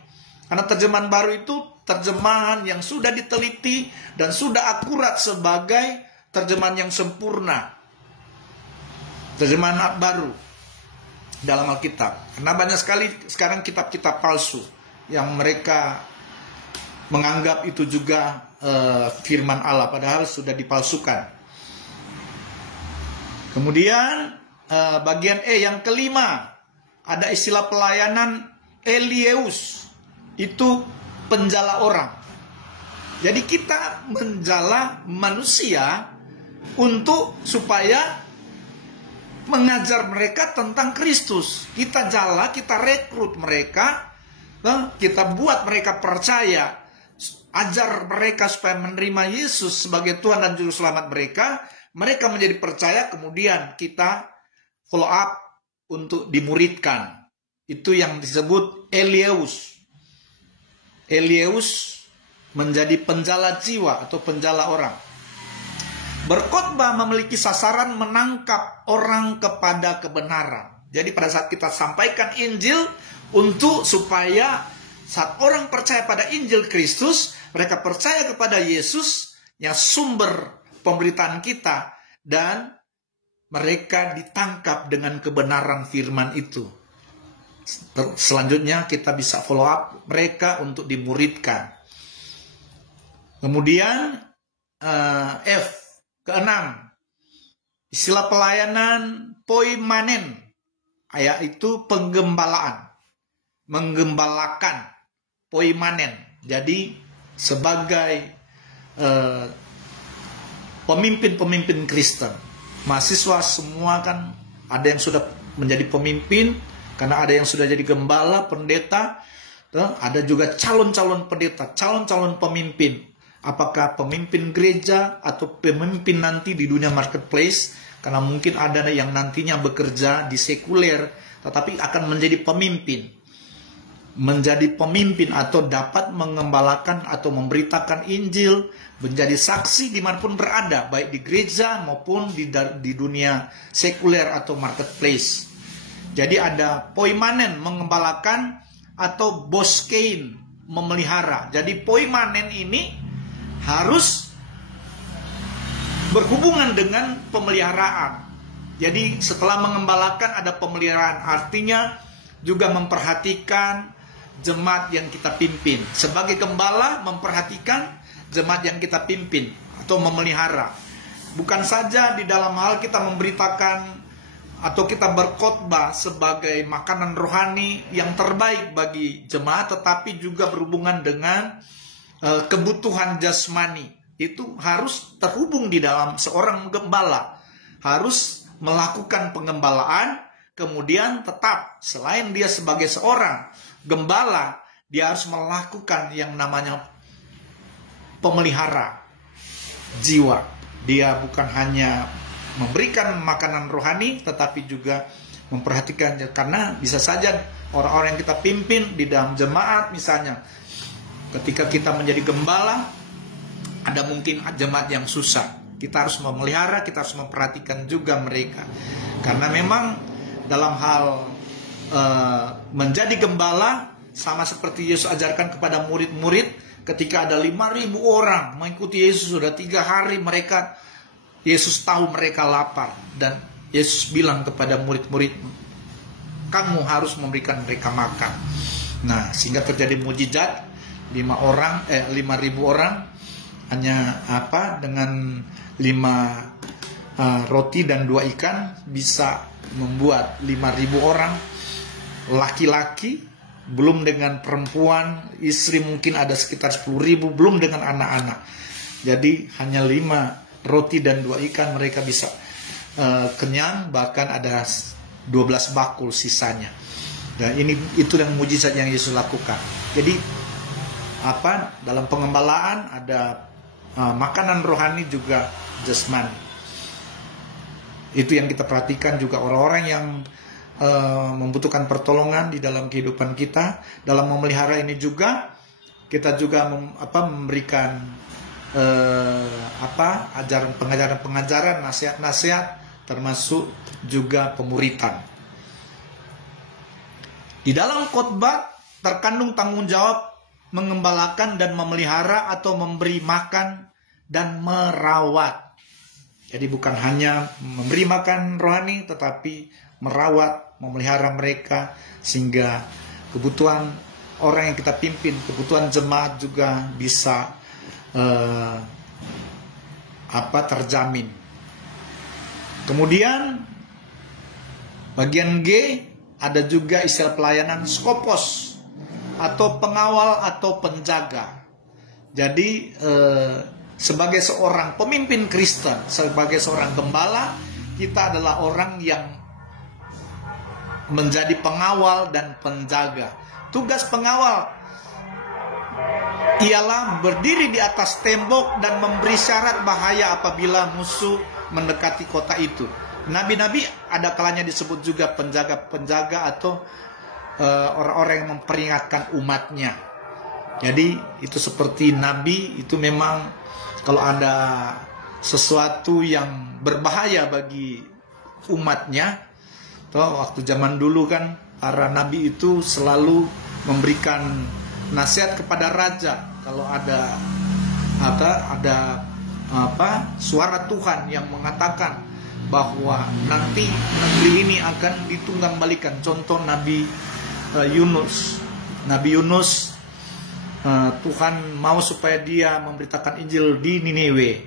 Karena terjemahan baru itu terjemahan yang sudah diteliti dan sudah akurat sebagai terjemahan yang sempurna. Terjemahan baru dalam Alkitab. Karena banyak sekali sekarang kitab-kitab palsu yang mereka menganggap itu juga firman Allah, padahal sudah dipalsukan. Kemudian bagian yang kelima, ada istilah pelayanan Elieus. Itu penjala orang. Jadi kita menjala manusia untuk supaya mengajar mereka tentang Kristus. Kita jala, kita rekrut mereka, kita buat mereka percaya, ajar mereka supaya menerima Yesus sebagai Tuhan dan Juru Selamat mereka. Mereka menjadi percaya, kemudian kita follow up untuk dimuridkan. Itu yang disebut Elieus. Elieus menjadi penjala jiwa atau penjala orang. Berkhotbah memiliki sasaran menangkap orang kepada kebenaran. Jadi pada saat kita sampaikan Injil untuk supaya saat orang percaya pada Injil Kristus, mereka percaya kepada Yesus yang sumber pemberitaan kita, dan mereka ditangkap dengan kebenaran firman itu. Selanjutnya kita bisa follow up mereka untuk dimuridkan. Kemudian F, keenam, istilah pelayanan poimanen, yaitu penggembalaan, menggembalakan, poimanen. Jadi sebagai pemimpin-pemimpin Kristen, mahasiswa semua kan ada yang sudah menjadi pemimpin, Karena ada yang sudah jadi gembala, pendeta, ada juga calon-calon pendeta, calon-calon pemimpin. Apakah pemimpin gereja atau pemimpin nanti di dunia marketplace? Karena mungkin ada yang nantinya bekerja di sekuler, tetapi akan menjadi pemimpin. Menjadi pemimpin atau dapat mengembalakan atau memberitakan Injil, menjadi saksi dimanapun berada, baik di gereja maupun di dunia sekuler atau marketplace. Jadi ada poimanen, mengembalakan, atau boskein, memelihara. Jadi poimanen ini harus berhubungan dengan pemeliharaan. Jadi setelah mengembalakan ada pemeliharaan, artinya juga memperhatikan jemaat yang kita pimpin. Sebagai gembala memperhatikan jemaat yang kita pimpin atau memelihara. Bukan saja di dalam hal kita memberitakan atau kita berkhotbah sebagai makanan rohani yang terbaik bagi jemaat, tetapi juga berhubungan dengan kebutuhan jasmani. Itu harus terhubung di dalam seorang gembala. Harus melakukan pengembalaan, kemudian tetap selain dia sebagai seorang gembala, dia harus melakukan yang namanya pemelihara jiwa. Dia bukan hanya memberikan makanan rohani, tetapi juga memperhatikan, karena bisa saja orang-orang yang kita pimpin di dalam jemaat, misalnya ketika kita menjadi gembala, ada mungkin jemaat yang susah. Kita harus memelihara, kita harus memperhatikan juga mereka. Karena memang dalam hal menjadi gembala, sama seperti Yesus ajarkan kepada murid-murid, ketika ada 5.000 orang mengikuti Yesus sudah 3 hari, Yesus tahu mereka lapar, dan Yesus bilang kepada murid-murid, kamu harus memberikan mereka makan. Nah, sehingga terjadi mujizat, 5.000 orang hanya dengan 5 roti dan 2 ikan bisa membuat 5.000 orang, laki-laki, belum dengan perempuan, istri mungkin ada sekitar 10.000, belum dengan anak-anak. Jadi hanya 5 roti dan 2 ikan mereka bisa kenyang, bahkan ada 12 bakul sisanya. Dan itu yang mujizat yang Yesus lakukan. Jadi dalam pengembalaan ada makanan rohani juga jasmani. Itu yang kita perhatikan juga orang-orang yang membutuhkan pertolongan di dalam kehidupan kita. Dalam memelihara ini juga kita juga memberikan pengajaran, nasihat-nasihat, termasuk juga pemuritan. Di dalam khotbah terkandung tanggung jawab mengembalakan dan memelihara atau memberi makan dan merawat. Jadi bukan hanya memberi makan rohani, tetapi merawat, memelihara mereka, sehingga kebutuhan orang yang kita pimpin, kebutuhan jemaat juga bisa terjamin. Kemudian bagian G ada juga istilah pelayanan skopos atau pengawal atau penjaga. Jadi sebagai seorang pemimpin Kristen, sebagai seorang gembala, kita adalah orang yang menjadi pengawal dan penjaga. Tugas pengawal ialah berdiri di atas tembok dan memberi syarat bahaya apabila musuh mendekati kota itu. Nabi-nabi ada kalanya disebut juga penjaga-penjaga atau orang-orang yang memperingatkan umatnya. Jadi itu seperti nabi, itu memang kalau ada sesuatu yang berbahaya bagi umatnya. Waktu zaman dulu kan para nabi itu selalu memberikan nasihat kepada raja. Kalau ada suara Tuhan yang mengatakan bahwa nanti negeri ini akan ditunggang balikan. Contoh Nabi Yunus. Nabi Yunus, Tuhan mau supaya dia memberitakan Injil di Niniwe.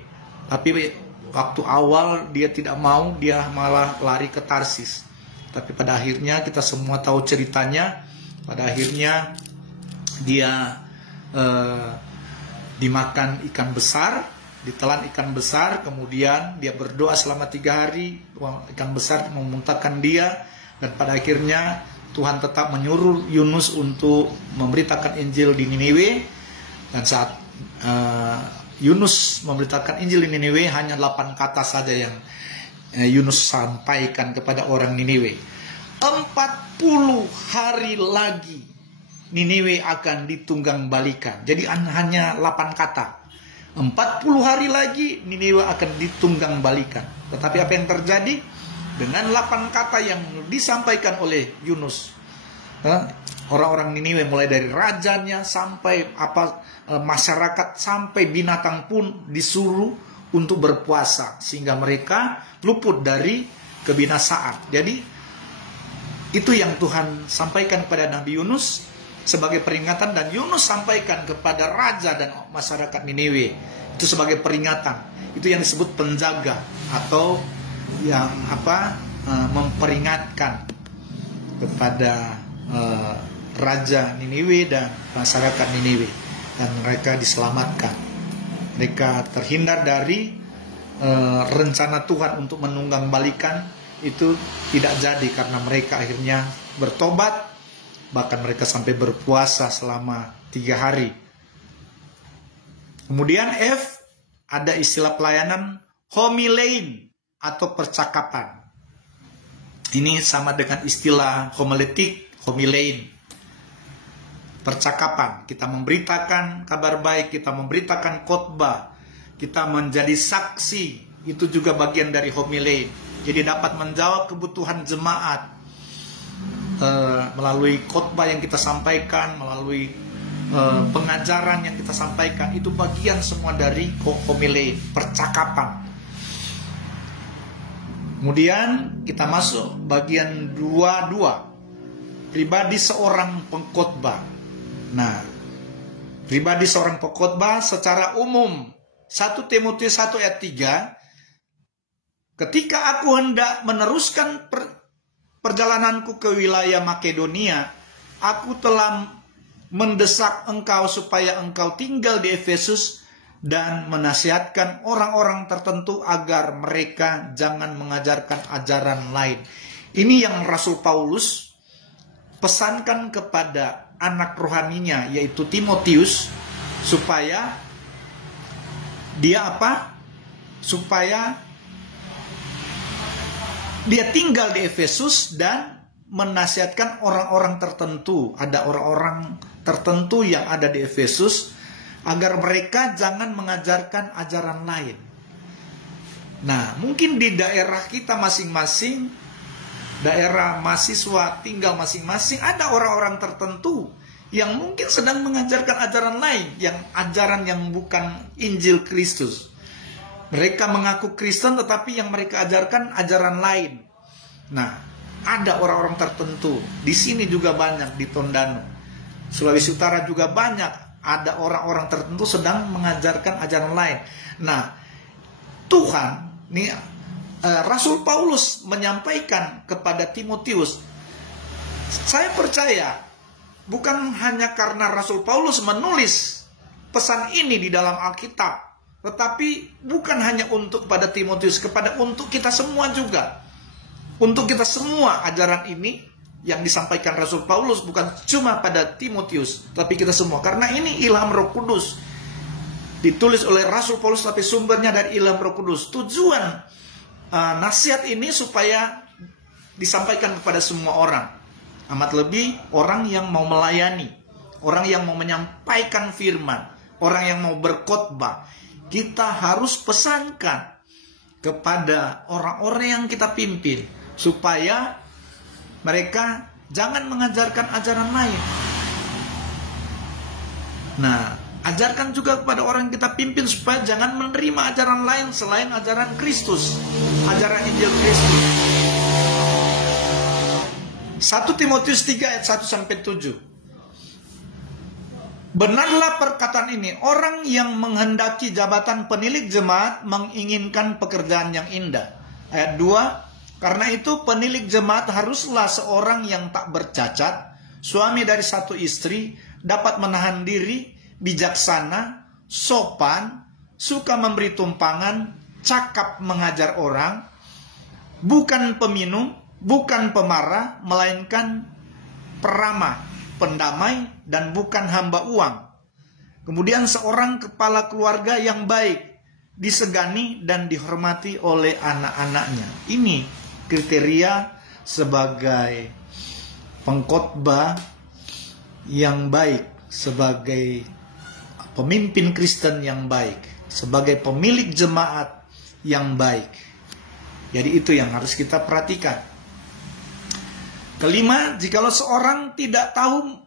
Tapi waktu awal dia tidak mau, dia malah lari ke Tarsis. Tapi pada akhirnya kita semua tahu ceritanya. Pada akhirnya dia dimakan ikan besar, ditelan ikan besar, kemudian dia berdoa selama 3 hari, ikan besar memuntahkan dia, dan pada akhirnya Tuhan tetap menyuruh Yunus untuk memberitakan Injil di Niniwe. Dan saat Yunus memberitakan Injil di Niniwe, hanya 8 kata saja yang Yunus sampaikan kepada orang Niniwe. 40 hari lagi Niniwe akan ditunggang balikan. Jadi hanya 8 kata. 40 hari lagi Niniwe akan ditunggang balikan. Tetapi apa yang terjadi? Dengan 8 kata yang disampaikan oleh Yunus, orang-orang Niniwe mulai dari rajanya sampai masyarakat sampai binatang pun disuruh untuk berpuasa sehingga mereka luput dari kebinasaan. Jadi itu yang Tuhan sampaikan kepada Nabi Yunus sebagai peringatan, dan Yunus sampaikan kepada raja dan masyarakat Niniwe itu sebagai peringatan. Itu yang disebut penjaga atau yang memperingatkan kepada raja Niniwe dan masyarakat Niniwe, dan mereka diselamatkan. Mereka terhindar dari rencana Tuhan untuk menunggang balikan itu tidak jadi karena mereka akhirnya bertobat, bahkan mereka sampai berpuasa selama 3 hari. Kemudian F, ada istilah pelayanan homilein atau percakapan. Ini sama dengan istilah homiletik, homilein. Percakapan, kita memberitakan kabar baik, kita memberitakan khotbah, kita menjadi saksi, itu juga bagian dari homilein. Jadi dapat menjawab kebutuhan jemaat melalui khotbah yang kita sampaikan, melalui pengajaran yang kita sampaikan, itu bagian semua dari homilein, percakapan. Kemudian kita masuk bagian 22, pribadi seorang pengkhotbah. Nah, pribadi seorang pengkhotbah secara umum, 1 Timotius 1 ayat 3, ketika aku hendak meneruskan perjalananku ke wilayah Makedonia, aku telah mendesak engkau supaya engkau tinggal di Efesus dan menasihatkan orang-orang tertentu agar mereka jangan mengajarkan ajaran lain. Ini yang Rasul Paulus pesankan kepada anak rohaninya, yaitu Timotius, supaya dia supaya dia tinggal di Efesus dan menasihatkan orang-orang tertentu. Ada orang-orang tertentu yang ada di Efesus agar mereka jangan mengajarkan ajaran lain. Nah, mungkin di daerah kita masing-masing, daerah mahasiswa tinggal masing-masing, ada orang-orang tertentu yang mungkin sedang mengajarkan ajaran lain, yang ajaran yang bukan Injil Kristus. Mereka mengaku Kristen tetapi yang mereka ajarkan ajaran lain. Nah, ada orang-orang tertentu. Di sini juga banyak, di Tondano, Sulawesi Utara juga banyak. Ada orang-orang tertentu sedang mengajarkan ajaran lain. Nah, Tuhan, Rasul Paulus menyampaikan kepada Timotius, saya percaya bukan hanya karena Rasul Paulus menulis pesan ini di dalam Alkitab, tetapi bukan hanya untuk pada Timotius, untuk kita semua juga. Untuk kita semua, ajaran ini yang disampaikan Rasul Paulus bukan cuma pada Timotius, tapi kita semua. Karena ini ilham Roh Kudus. Ditulis oleh Rasul Paulus, tapi sumbernya dari ilham Roh Kudus. Tujuan nasihat ini supaya disampaikan kepada semua orang. Amat lebih orang yang mau melayani, orang yang mau menyampaikan firman, orang yang mau berkhotbah. Kita harus pesankan kepada orang-orang yang kita pimpin supaya mereka jangan mengajarkan ajaran lain. Nah, ajarkan juga kepada orang yang kita pimpin supaya jangan menerima ajaran lain selain ajaran Kristus, ajaran Injil Kristus. 1 Timotius 3 ayat 1-7. Benarlah perkataan ini, orang yang menghendaki jabatan penilik jemaat menginginkan pekerjaan yang indah. Ayat 2, karena itu penilik jemaat haruslah seorang yang tak bercacat, suami dari 1 istri, dapat menahan diri, bijaksana, sopan, suka memberi tumpangan, cakap mengajar orang, bukan peminum, bukan pemarah, melainkan peramah, pendamai, dan bukan hamba uang. Kemudian seorang kepala keluarga yang baik, disegani dan dihormati oleh anak-anaknya. Ini kriteria sebagai pengkhotbah yang baik, sebagai pemimpin Kristen yang baik, sebagai pemilik jemaat yang baik. Jadi itu yang harus kita perhatikan. Kelima, jikalau seorang tidak tahu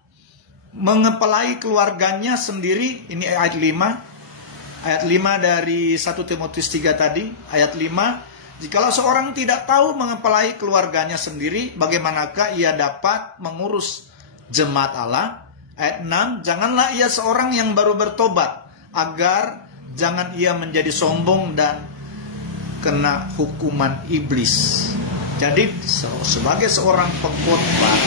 mengepelai keluarganya sendiri, ini ayat 5. Ayat 5 dari 1 Timotius 3 tadi, ayat 5. Jikalau seorang tidak tahu mengepelai keluarganya sendiri, bagaimanakah ia dapat mengurus jemaat Allah? Ayat 6, janganlah ia seorang yang baru bertobat, agar jangan ia menjadi sombong dan kena hukuman iblis. Jadi sebagai seorang pengkhotbah,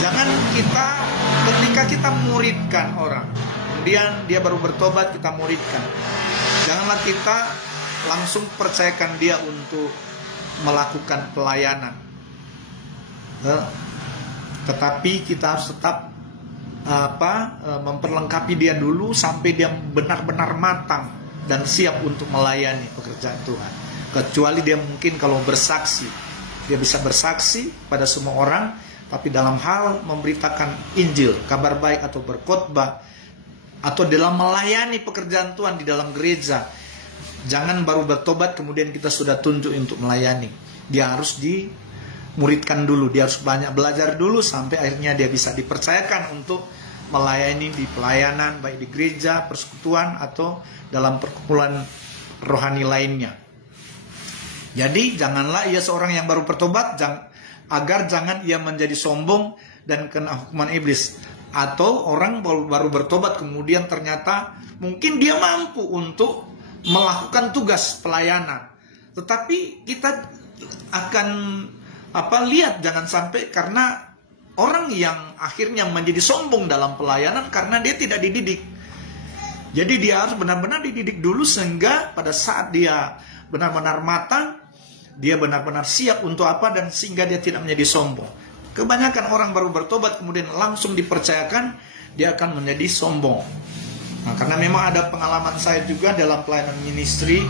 jangan kita ketika kita muridkan orang, kemudian dia baru bertobat, kita muridkan, janganlah kita langsung percayakan dia untuk melakukan pelayanan. Tetapi kita harus tetap memperlengkapi dia dulu sampai dia benar-benar matang dan siap untuk melayani pekerjaan Tuhan. Kecuali dia mungkin kalau bersaksi, dia bisa bersaksi pada semua orang, tapi dalam hal memberitakan Injil, kabar baik atau berkhotbah, atau dalam melayani pekerjaan Tuhan di dalam gereja, jangan baru bertobat kemudian kita sudah tunjuk untuk melayani. Dia harus dimuridkan dulu, dia harus banyak belajar dulu sampai akhirnya dia bisa dipercayakan untuk melayani di pelayanan, baik di gereja, persekutuan, atau dalam perkumpulan rohani lainnya. Jadi janganlah ia seorang yang baru bertobat, agar jangan ia menjadi sombong dan kena hukuman iblis. Atau orang baru bertobat kemudian ternyata mungkin dia mampu untuk melakukan tugas pelayanan, tetapi kita akan lihat jangan sampai karena orang yang akhirnya menjadi sombong dalam pelayanan karena dia tidak dididik. Jadi dia harus benar-benar dididik dulu sehingga pada saat dia benar-benar matang, dia benar-benar siap untuk dan sehingga dia tidak menjadi sombong. Kebanyakan orang baru bertobat kemudian langsung dipercayakan, dia akan menjadi sombong. Nah, karena memang ada pengalaman saya juga dalam pelayanan ministry,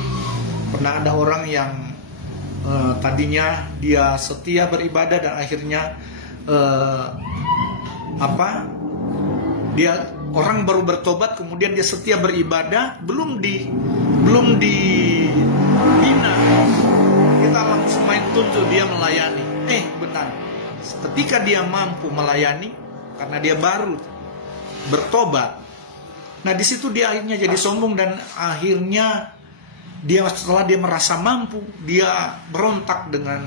pernah ada orang yang tadinya dia setia beribadah dan akhirnya dia orang baru bertobat kemudian dia setia beribadah, belum dibina, kita langsung main tunjuk dia melayani. Benar, ketika dia mampu melayani karena dia baru bertobat, nah di situ dia akhirnya jadi sombong dan akhirnya dia setelah dia merasa mampu, dia berontak dengan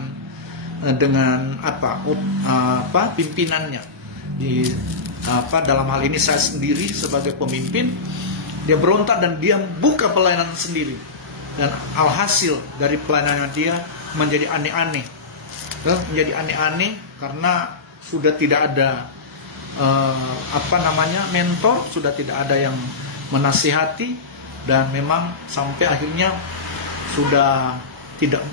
pimpinannya. Dalam hal ini saya sendiri sebagai pemimpin, dia berontak dan dia buka pelayanan sendiri. Dan alhasil dari pelayanan dia menjadi aneh-aneh. Menjadi aneh-aneh karena sudah tidak ada mentor, sudah tidak ada yang menasihati, dan memang sampai akhirnya sudah tidak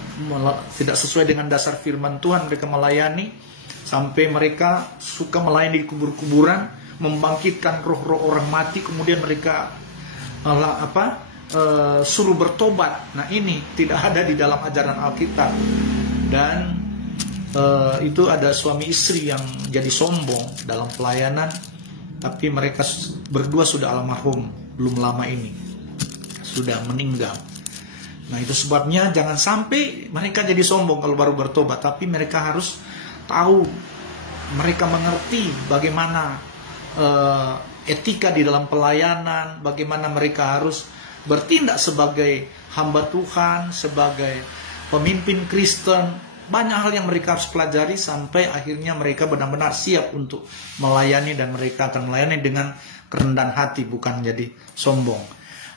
sesuai dengan dasar firman Tuhan mereka melayani, sampai mereka suka melayani di kubur-kuburan, membangkitkan roh-roh orang mati, kemudian mereka suruh bertobat. Nah, ini tidak ada di dalam ajaran Alkitab. Dan itu ada suami istri yang jadi sombong dalam pelayanan, tapi mereka berdua sudah almarhum belum lama ini, sudah meninggal. Nah, itu sebabnya jangan sampai mereka jadi sombong kalau baru bertobat, tapi mereka harus tahu, mereka mengerti bagaimana etika di dalam pelayanan, bagaimana mereka harus bertindak sebagai hamba Tuhan, sebagai pemimpin Kristen. Banyak hal yang mereka harus pelajari sampai akhirnya mereka benar-benar siap untuk melayani, dan mereka akan melayani dengan kerendahan hati, bukan jadi sombong.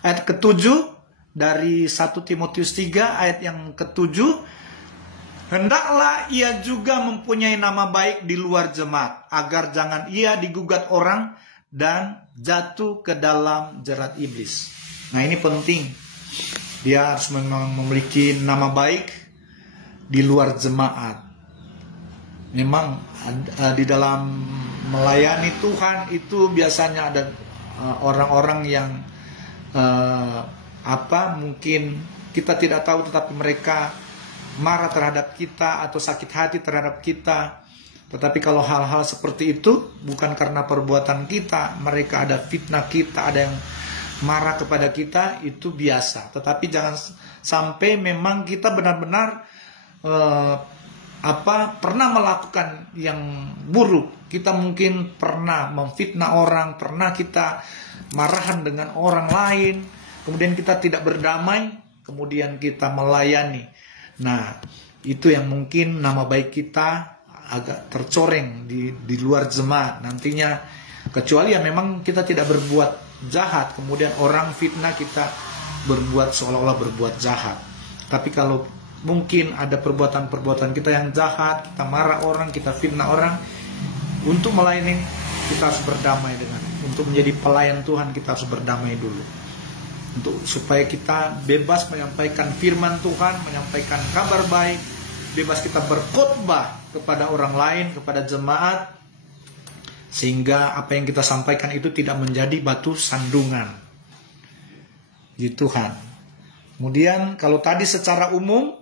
Ayat ke-7 dari 1 Timotius 3 ayat yang ke-7, hendaklah ia juga mempunyai nama baik di luar jemaat, agar jangan ia digugat orang dan jatuh ke dalam jerat iblis. Nah, ini penting. Dia harus memang memiliki nama baik di luar jemaat. memang di dalam melayani Tuhan itu biasanya ada orang-orang yang mungkin kita tidak tahu, tetapi mereka marah terhadap kita atau sakit hati terhadap kita. Tetapi kalau hal-hal seperti itu bukan karena perbuatan kita, mereka ada fitnah kita, ada yang marah kepada kita, itu biasa. Tetapi jangan sampai memang kita benar-benar pernah melakukan yang buruk. Kita mungkin pernah memfitnah orang, pernah kita marahan dengan orang lain, kemudian kita tidak berdamai, kemudian kita melayani. Nah, itu yang mungkin nama baik kita agak tercoreng di luar jemaat nantinya, kecuali ya memang kita tidak berbuat jahat, kemudian orang fitnah kita berbuat seolah-olah berbuat jahat. Tapi kalau mungkin ada perbuatan-perbuatan kita yang jahat, kita marah orang, kita fitnah orang, untuk melayani kita harus berdamai dengan, untuk menjadi pelayan Tuhan kita harus berdamai dulu, supaya kita bebas menyampaikan firman Tuhan, menyampaikan kabar baik, bebas kita berkhotbah kepada orang lain, kepada jemaat, sehingga apa yang kita sampaikan itu tidak menjadi batu sandungan di Tuhan. Kemudian kalau tadi secara umum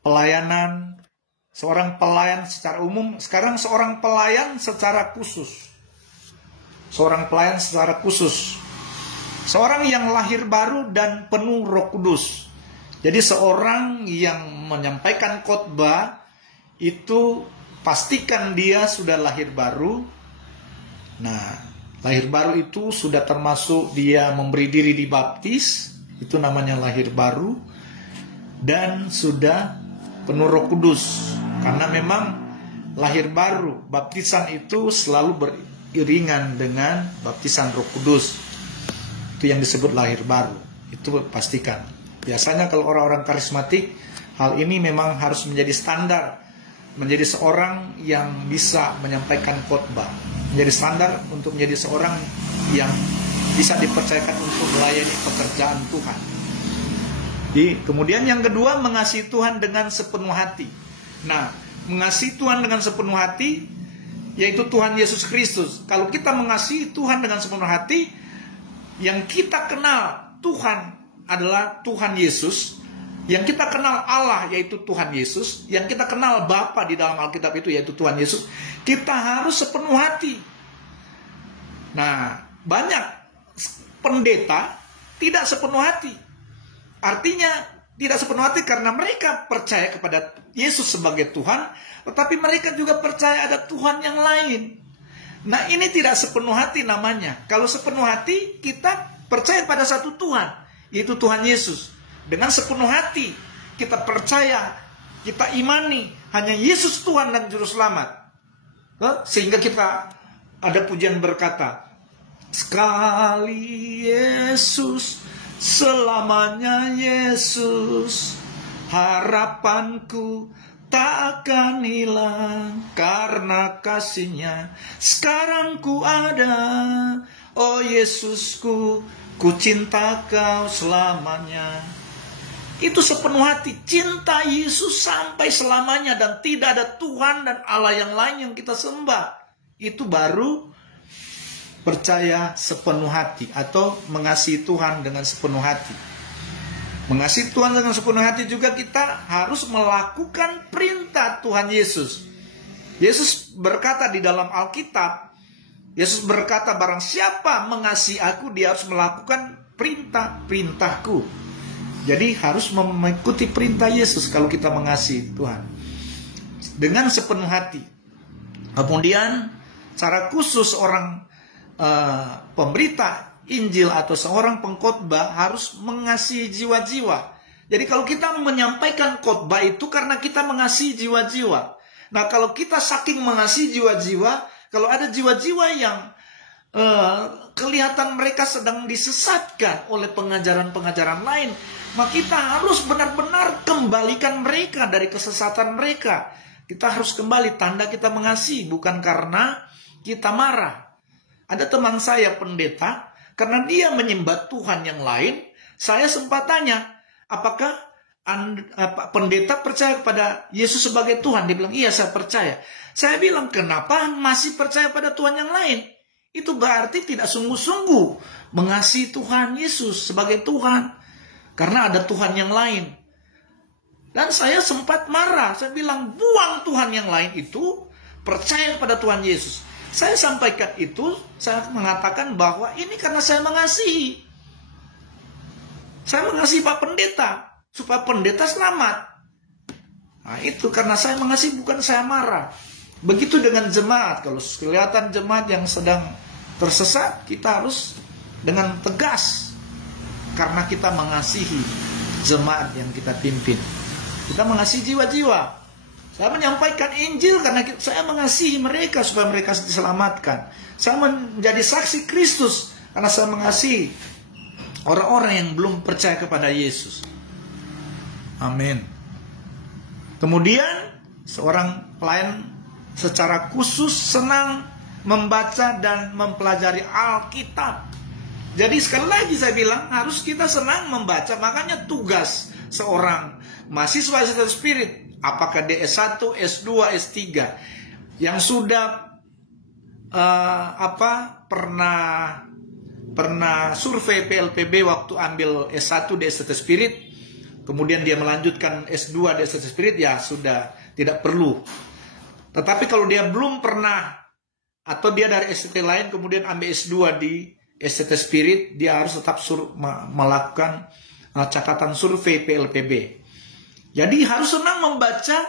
pelayanan, seorang pelayan secara umum, sekarang seorang pelayan secara khusus. Seorang pelayan secara khusus, seorang yang lahir baru dan penuh Roh Kudus. Jadi seorang yang menyampaikan khotbah itu pastikan dia sudah lahir baru. Nah, lahir baru itu sudah termasuk dia memberi diri dibaptis, itu namanya lahir baru, dan sudah penuh Roh Kudus. Karena memang lahir baru, baptisan itu selalu beriringan dengan baptisan Roh Kudus. Itu yang disebut lahir baru. Itu pastikan. Biasanya kalau orang-orang karismatik, hal ini memang harus menjadi standar, menjadi seorang yang bisa menyampaikan khotbah, menjadi standar untuk menjadi seorang yang bisa dipercayakan untuk melayani pekerjaan Tuhan. Kemudian yang kedua, mengasihi Tuhan dengan sepenuh hati. Nah, mengasihi Tuhan dengan sepenuh hati, yaitu Tuhan Yesus Kristus. Kalau kita mengasihi Tuhan dengan sepenuh hati, yang kita kenal Tuhan adalah Tuhan Yesus, yang kita kenal Allah yaitu Tuhan Yesus, yang kita kenal Bapa di dalam Alkitab itu yaitu Tuhan Yesus, kita harus sepenuh hati. Nah, banyak pendeta tidak sepenuh hati. Artinya tidak sepenuh hati karena mereka percaya kepada Yesus sebagai Tuhan, tetapi mereka juga percaya ada Tuhan yang lain. Nah, ini tidak sepenuh hati namanya. Kalau sepenuh hati, kita percaya pada satu Tuhan, yaitu Tuhan Yesus. Dengan sepenuh hati kita percaya, kita imani hanya Yesus Tuhan dan Juru Selamat. Sehingga kita ada pujian berkata, sekali Yesus, selamanya Yesus, harapanku tak akan hilang karena kasih-Nya. Sekarang ku ada, oh Yesusku, ku cinta Kau selamanya. Itu sepenuh hati, cinta Yesus sampai selamanya, dan tidak ada Tuhan dan Allah yang lain yang kita sembah. Itu baru percaya sepenuh hati atau mengasihi Tuhan dengan sepenuh hati. Mengasihi Tuhan dengan sepenuh hati juga kita harus melakukan perintah Tuhan Yesus. Yesus berkata di dalam Alkitab, Yesus berkata, barang siapa mengasihi aku, dia harus melakukan perintah-perintahku. Jadi harus mengikuti perintah Yesus kalau kita mengasihi Tuhan dengan sepenuh hati. Kemudian cara khusus orang pemberita Injil atau seorang pengkhotbah harus mengasihi jiwa-jiwa. Jadi kalau kita menyampaikan khotbah itu karena kita mengasihi jiwa-jiwa. Nah, kalau kita saking mengasihi jiwa-jiwa, kalau ada jiwa-jiwa yang kelihatan mereka sedang disesatkan oleh pengajaran-pengajaran lain, maka kita harus benar-benar kembalikan mereka dari kesesatan mereka. Kita harus kembali, tanda kita mengasihi, bukan karena kita marah. Ada teman saya pendeta, karena dia menyembah Tuhan yang lain, saya sempat tanya, apakah pendeta percaya kepada Yesus sebagai Tuhan. Dia bilang, iya saya percaya. Saya bilang, kenapa masih percaya pada Tuhan yang lain? Itu berarti tidak sungguh-sungguh mengasihi Tuhan Yesus sebagai Tuhan. Karena ada Tuhan yang lain. Dan saya sempat marah. Saya bilang, buang Tuhan yang lain itu, percaya kepada Tuhan Yesus. Saya sampaikan itu, saya mengatakan bahwa ini karena saya mengasihi. Saya mengasihi Pak Pendeta, supaya pendeta selamat. Nah, itu karena saya mengasihi, bukan saya marah. Begitu dengan jemaat. Kalau kelihatan jemaat yang sedang tersesat, kita harus dengan tegas. Karena kita mengasihi jemaat yang kita pimpin. Kita mengasihi jiwa-jiwa. Saya menyampaikan Injil karena saya mengasihi mereka supaya mereka diselamatkan. Saya menjadi saksi Kristus karena saya mengasihi orang-orang yang belum percaya kepada Yesus. Amin. Kemudian seorang pelayan secara khusus senang membaca dan mempelajari Alkitab. Jadi sekali lagi saya bilang harus kita senang membaca. Makanya tugas seorang mahasiswa Estetes Spirit, apakah dia S1, S2, S3 yang sudah pernah survei PLPB waktu ambil S1 di Estetes Spirit, kemudian dia melanjutkan S2 di Estetes Spirit, ya sudah tidak perlu. Tetapi kalau dia belum pernah, atau dia dari STT lain kemudian ambil S2 di Estetes Spirit, dia harus tetap melakukan catatan survei PLPB. Jadi harus senang membaca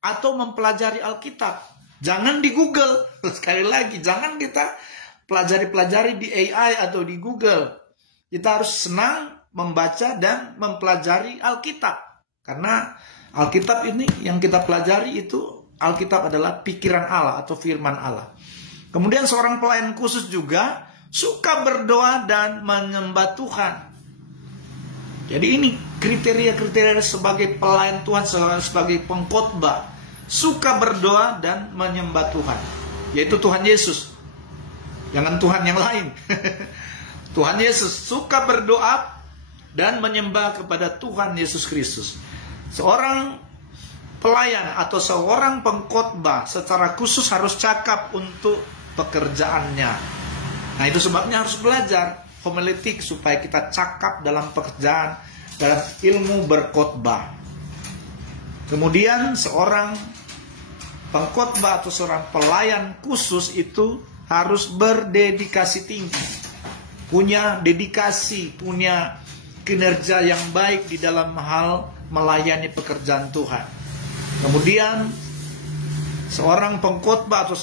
atau mempelajari Alkitab. Jangan di Google. Sekali lagi, jangan kita pelajari di AI atau di Google. Kita harus senang membaca dan mempelajari Alkitab. Karena Alkitab ini yang kita pelajari itu, Alkitab adalah pikiran Allah atau firman Allah. Kemudian seorang pelayan khusus juga suka berdoa dan menyembah Tuhan. Jadi ini kriteria-kriteria sebagai pelayan Tuhan, sebagai pengkhotbah. Suka berdoa dan menyembah Tuhan. Yaitu Tuhan Yesus. Jangan Tuhan yang lain. Tuhan Yesus suka berdoa dan menyembah kepada Tuhan Yesus Kristus. Seorang pelayan atau seorang pengkhotbah secara khusus harus cakap untuk pekerjaannya. Nah, itu sebabnya harus belajar homiletik supaya kita cakap dalam pekerjaan, dalam ilmu berkhotbah. Kemudian seorang pengkhotbah atau seorang pelayan khusus itu harus berdedikasi tinggi. Punya dedikasi, punya kinerja yang baik di dalam hal melayani pekerjaan Tuhan. Kemudian seorang pengkhotbah atau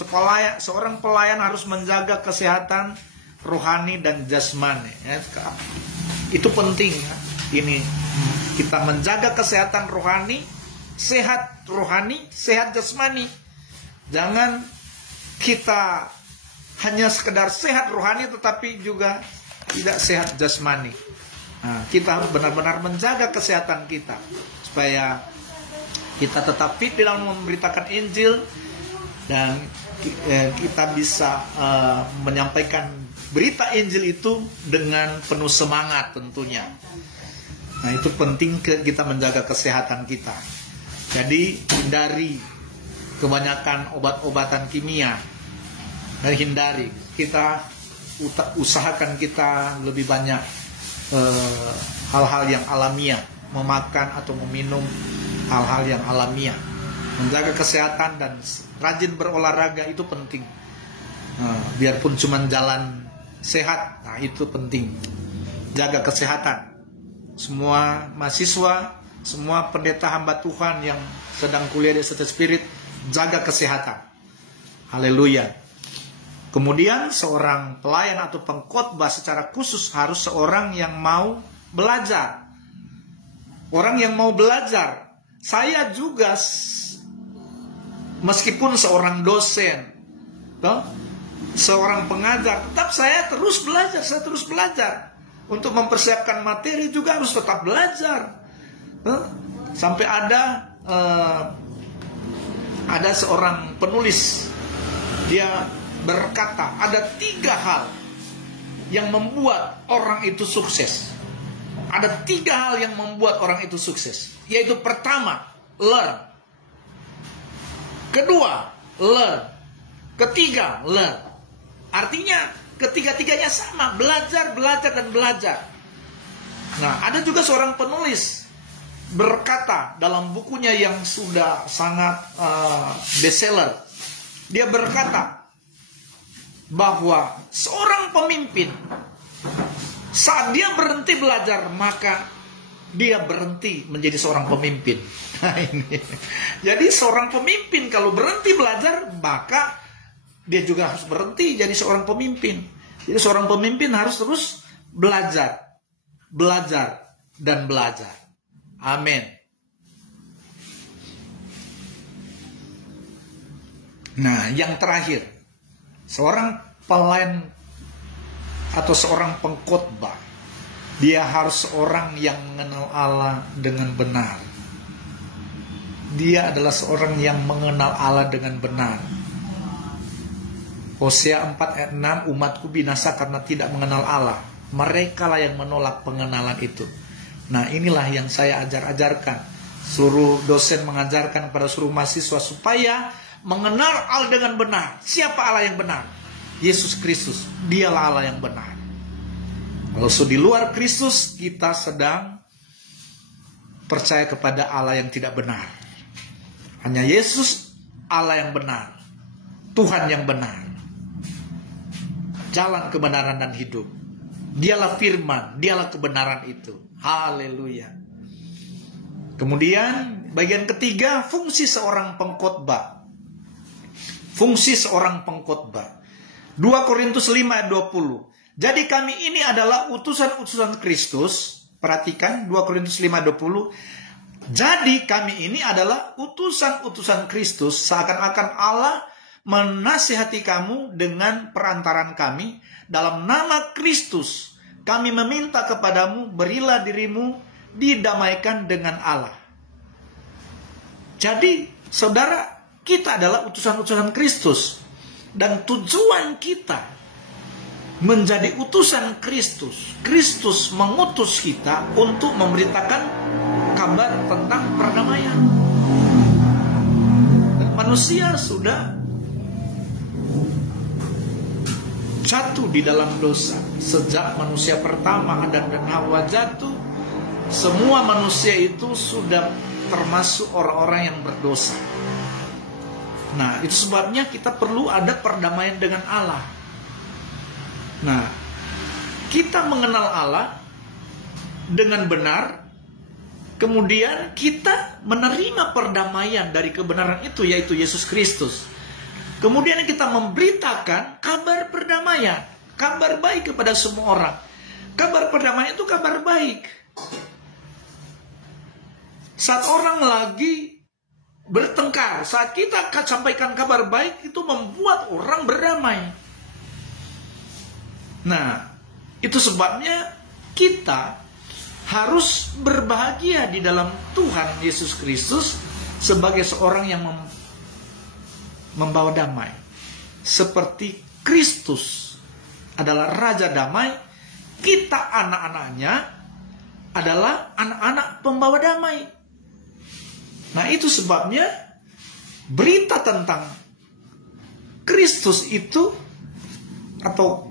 seorang pelayan harus menjaga kesehatan rohani dan jasmani. Itu penting. Ini kita menjaga kesehatan rohani, sehat rohani, sehat jasmani. Jangan kita hanya sekedar sehat rohani tetapi juga tidak sehat jasmani. Nah, kita harus benar-benar menjaga kesehatan kita supaya kita tetap fit dalam memberitakan Injil dan kita bisa menyampaikan berita Injil itu dengan penuh semangat tentunya. Nah, itu penting kita menjaga kesehatan kita. Jadi hindari kebanyakan obat-obatan kimia. Dan hindari, kita usahakan kita lebih banyak hal-hal yang alamiah, memakan atau meminum hal-hal yang alamiah. Menjaga kesehatan dan rajin berolahraga itu penting. Biarpun cuma jalan sehat, nah itu penting. Jaga kesehatan. Semua mahasiswa, semua pendeta hamba Tuhan yang sedang kuliah di Estetes Spirit, jaga kesehatan. Haleluya. Kemudian seorang pelayan atau pengkhotbah secara khusus harus seorang yang mau belajar. Orang yang mau belajar. Saya juga meskipun seorang dosen, seorang pengajar, tetap saya terus belajar. Untuk mempersiapkan materi juga harus tetap belajar. Sampai ada seorang penulis, dia berkata, ada 3 hal yang membuat orang itu sukses. Ada 3 hal yang membuat orang itu sukses. Yaitu pertama, learn. Kedua, learn. Ketiga, learn. Artinya ketiga-tiganya sama, belajar, belajar, dan belajar. Nah, ada juga seorang penulis berkata dalam bukunya yang sudah sangat bestseller. Dia berkata bahwa seorang pemimpin, saat dia berhenti belajar, maka dia berhenti menjadi seorang pemimpin. Nah, ini. Jadi seorang pemimpin kalau berhenti belajar, maka dia juga harus berhenti jadi seorang pemimpin. Jadi seorang pemimpin harus terus belajar, belajar, dan belajar. Amin. Nah, yang terakhir, seorang pelayan atau seorang pengkhotbah, dia harus seorang yang mengenal Allah dengan benar. Dia adalah seorang yang mengenal Allah dengan benar. Hosea 4 ayat 6, umatku binasa karena tidak mengenal Allah. Mereka lah yang menolak pengenalan itu. Nah, inilah yang saya ajarkan. Suruh dosen mengajarkan kepada seluruh mahasiswa supaya mengenal Allah dengan benar. Siapa Allah yang benar? Yesus Kristus, dialah Allah yang benar. Kalau di luar Kristus, kita sedang percaya kepada Allah yang tidak benar. Hanya Yesus, Allah yang benar, Tuhan yang benar, jalan kebenaran dan hidup. Dialah firman, dialah kebenaran itu. Haleluya. Kemudian bagian ketiga, fungsi seorang pengkhotbah. Fungsi seorang pengkhotbah. 2 Korintus 5 ayat 20. Jadi kami ini adalah utusan-utusan Kristus. Perhatikan 2 Korintus 5 ayat 20. Jadi kami ini adalah utusan-utusan Kristus, seakan-akan Allah menasihati kamu dengan perantaran kami. Dalam nama Kristus kami meminta kepadamu, berilah dirimu didamaikan dengan Allah. Jadi saudara, kita adalah utusan-utusan Kristus. Dan tujuan kita menjadi utusan Kristus. Kristus mengutus kita untuk memberitakan kabar tentang perdamaian. Dan manusia sudah jatuh di dalam dosa. Sejak manusia pertama Adam dan Hawa jatuh, semua manusia itu sudah termasuk orang-orang yang berdosa. Nah, itu sebabnya kita perlu ada perdamaian dengan Allah. Nah, kita mengenal Allah dengan benar, kemudian kita menerima perdamaian dari kebenaran itu, yaitu Yesus Kristus. Kemudian kita memberitakan kabar perdamaian, kabar baik kepada semua orang. Kabar perdamaian itu kabar baik. Saat orang lagi bertengkar, saat kita sampaikan kabar baik, itu membuat orang berdamai. Nah, itu sebabnya kita harus berbahagia di dalam Tuhan Yesus Kristus sebagai seorang yang membawa damai. Seperti Kristus adalah Raja Damai, kita anak-anaknya adalah anak-anak pembawa damai. Nah, itu sebabnya berita tentang Kristus itu atau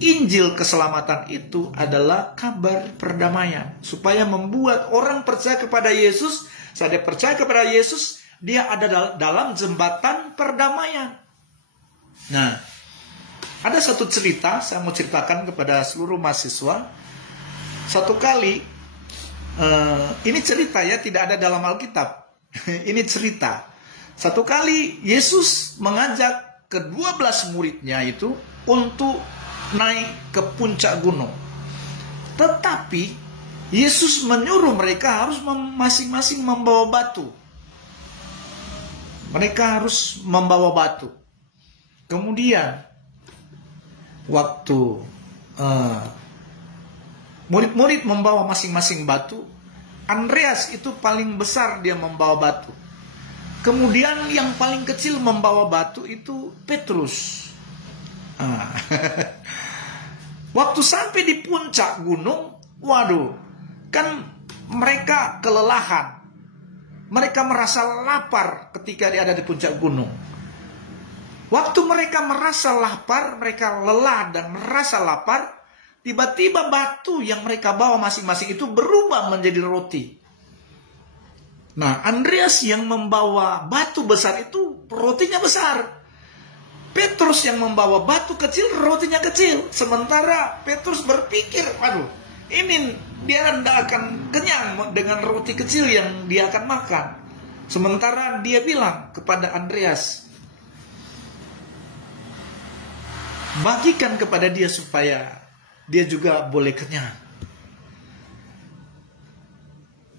Injil keselamatan itu adalah kabar perdamaian. Supaya membuat orang percaya kepada Yesus. Saat dia percaya kepada Yesus, dia ada dalam jembatan perdamaian. Nah, ada satu cerita saya mau ceritakan kepada seluruh mahasiswa. Satu kali, ini cerita ya, tidak ada dalam Alkitab. Ini cerita. Satu kali Yesus mengajak ke-12 muridnya itu untuk naik ke puncak gunung. Tetapi Yesus menyuruh mereka harus masing-masing membawa batu. Mereka harus membawa batu. Kemudian waktu murid-murid membawa masing-masing batu, Andreas itu paling besar, dia membawa batu. Kemudian yang paling kecil membawa batu itu Petrus. Waktu sampai di puncak gunung, waduh, kan mereka kelelahan. Mereka merasa lapar ketika dia ada di puncak gunung. Waktu mereka merasa lapar, mereka lelah dan merasa lapar, tiba-tiba batu yang mereka bawa masing-masing itu berubah menjadi roti. Nah, Andreas yang membawa batu besar itu rotinya besar. Petrus yang membawa batu kecil, rotinya kecil. Sementara Petrus berpikir, waduh, ini dia tidak akan kenyang dengan roti kecil yang dia akan makan. Sementara dia bilang kepada Andreas, bagikan kepada dia supaya dia juga boleh kenyang.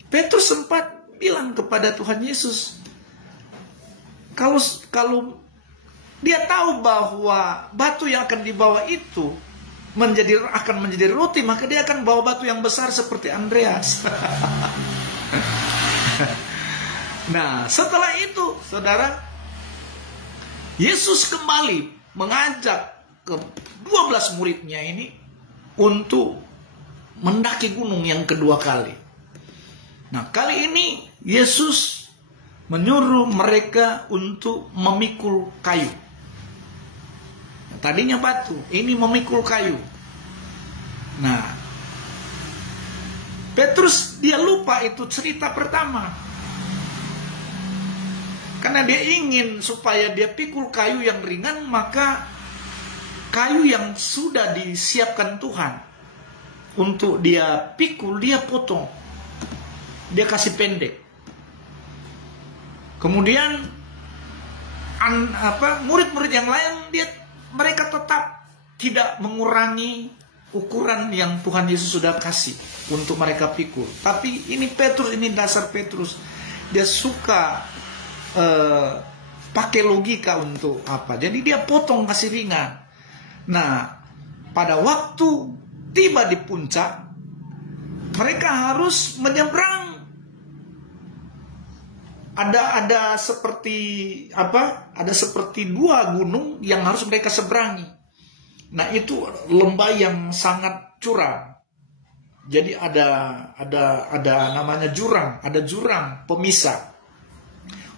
Petrus sempat bilang kepada Tuhan Yesus, kalau dia tahu bahwa batu yang akan dibawa itu akan menjadi roti, maka dia akan bawa batu yang besar seperti Andreas. Nah, setelah itu, saudara, Yesus kembali mengajak ke 12 muridnya ini untuk mendaki gunung yang kedua kali. Nah, kali ini Yesus menyuruh mereka untuk memikul kayu. Tadinya batu, ini memikul kayu. Nah, Petrus dia lupa itu cerita pertama. Karena dia ingin supaya dia pikul kayu yang ringan, maka kayu yang sudah disiapkan Tuhan untuk dia pikul, dia potong. Dia kasih pendek. Kemudian murid-murid yang lain mereka tetap tidak mengurangi ukuran yang Tuhan Yesus sudah kasih untuk mereka pikul. Tapi ini Petrus, ini dasar Petrus. Dia suka pakai logika untuk apa. Jadi dia potong kasih ringan. Nah, pada waktu tiba di puncak, mereka harus menyeberang. Ada seperti dua gunung yang harus mereka seberangi. Nah, itu lembah yang sangat curam. Jadi ada namanya jurang, ada jurang pemisah.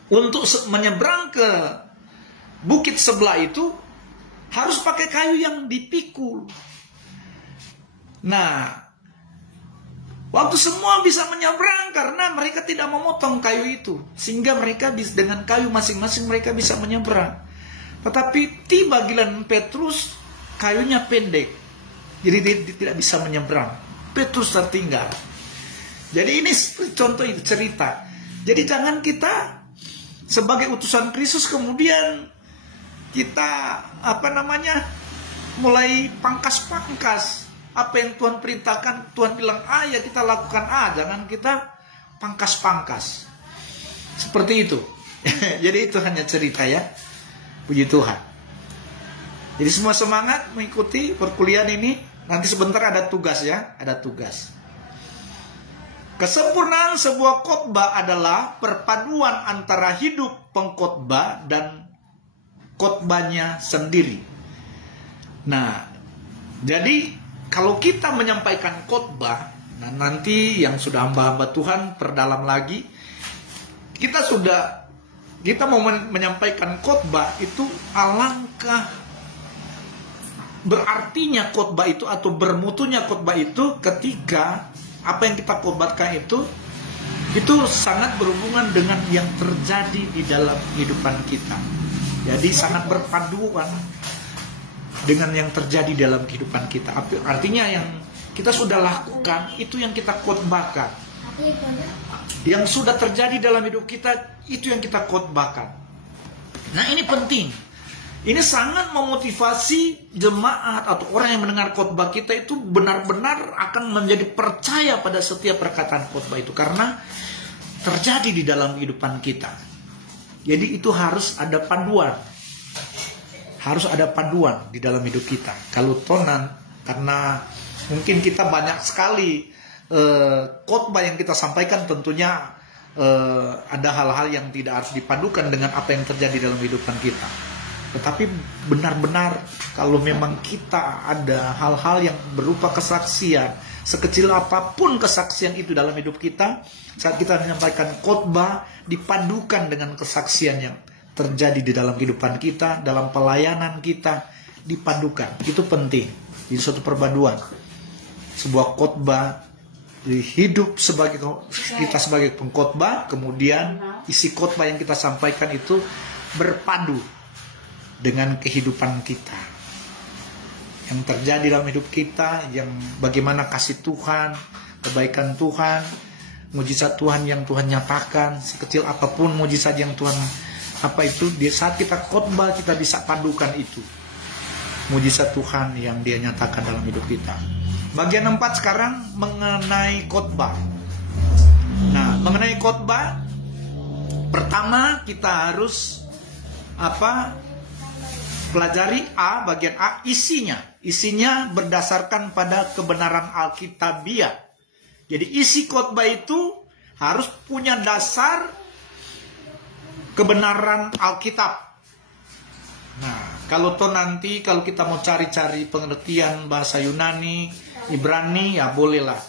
Untuk menyeberang ke bukit sebelah itu harus pakai kayu yang dipikul. Nah, waktu semua bisa menyeberang karena mereka tidak memotong kayu itu, sehingga mereka dengan kayu masing-masing mereka bisa menyeberang. Tetapi tiba giliran Petrus, kayunya pendek, jadi dia tidak bisa menyeberang. Petrus tertinggal. Jadi ini contoh cerita. Jadi jangan kita sebagai utusan Kristus kemudian kita mulai pangkas-pangkas. Apa yang Tuhan perintahkan, Tuhan bilang A, ya kita lakukan A. Jangan kita pangkas-pangkas. Seperti itu. Jadi itu hanya cerita ya. Puji Tuhan. Jadi semua semangat mengikuti perkuliahan ini. Nanti sebentar ada tugas ya. Ada tugas. Kesempurnaan sebuah khotbah adalah perpaduan antara hidup pengkhotbah dan khotbahnya sendiri. Nah, jadi kalau kita menyampaikan khotbah, nah nanti yang sudah hamba-hamba Tuhan perdalam lagi, kita mau menyampaikan khotbah itu alangkah berartinya khotbah itu atau bermutunya khotbah itu ketika apa yang kita khotbahkan itu sangat berhubungan dengan yang terjadi di dalam kehidupan kita. Jadi sangat berpaduan dengan yang terjadi dalam kehidupan kita. Artinya yang kita sudah lakukan, itu yang kita khotbahkan. Yang sudah terjadi dalam hidup kita, itu yang kita khotbahkan. Nah, ini penting. Ini sangat memotivasi jemaat atau orang yang mendengar khotbah kita itu benar-benar akan menjadi percaya pada setiap perkataan khotbah itu. Karena terjadi di dalam kehidupan kita. Jadi itu harus ada paduan. Harus ada paduan di dalam hidup kita. Kalau tonan, karena mungkin kita banyak sekali khotbah yang kita sampaikan, tentunya ada hal-hal yang tidak harus dipadukan dengan apa yang terjadi dalam kehidupan kita. Tetapi benar-benar kalau memang kita ada hal-hal yang berupa kesaksian, Sekecil apapun kesaksian itu dalam hidup kita, saat kita menyampaikan khotbah, dipadukan dengan kesaksian yang terjadi di dalam kehidupan kita, dalam pelayanan kita, dipadukan. Itu penting. Jadi suatu perpaduan. Sebuah khotbah hidup sebagai kita sebagai pengkhotbah, kemudian isi khotbah yang kita sampaikan itu berpadu dengan kehidupan kita, yang terjadi dalam hidup kita, yang bagaimana kasih Tuhan, kebaikan Tuhan, mujizat Tuhan yang Tuhan nyatakan, sekecil apapun mujizat yang Tuhan di saat kita khotbah kita bisa padukan itu mujizat Tuhan yang Dia nyatakan dalam hidup kita. Bagian 4 sekarang mengenai khotbah. Nah, mengenai khotbah, pertama kita harus pelajari bagian A, isinya. Isinya berdasarkan pada kebenaran Alkitabiah. Jadi isi khotbah itu harus punya dasar kebenaran Alkitab. Nah, kalau kita mau cari-cari pengertian bahasa Yunani, Ibrani, ya bolehlah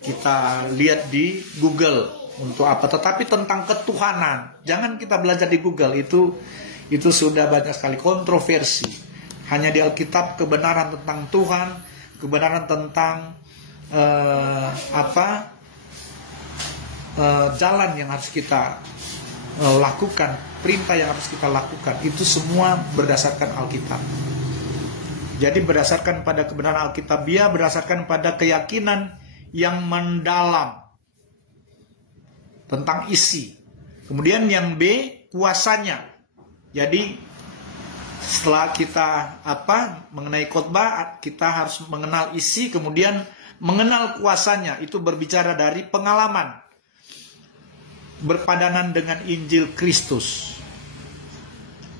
kita lihat di Google untuk apa. Tetapi tentang ketuhanan, jangan kita belajar di Google, itu sudah banyak sekali kontroversi. Hanya di Alkitab kebenaran tentang Tuhan, kebenaran tentang jalan yang harus kita lakukan, perintah yang harus kita lakukan, itu semua berdasarkan Alkitab. Jadi berdasarkan pada kebenaran Alkitabiah, berdasarkan pada keyakinan yang mendalam tentang isi. Kemudian yang B, kuasanya. Jadi setelah kita mengenai khotbah, kita harus mengenal isi, kemudian mengenal kuasanya. Itu berbicara dari pengalaman, berpadanan dengan Injil Kristus.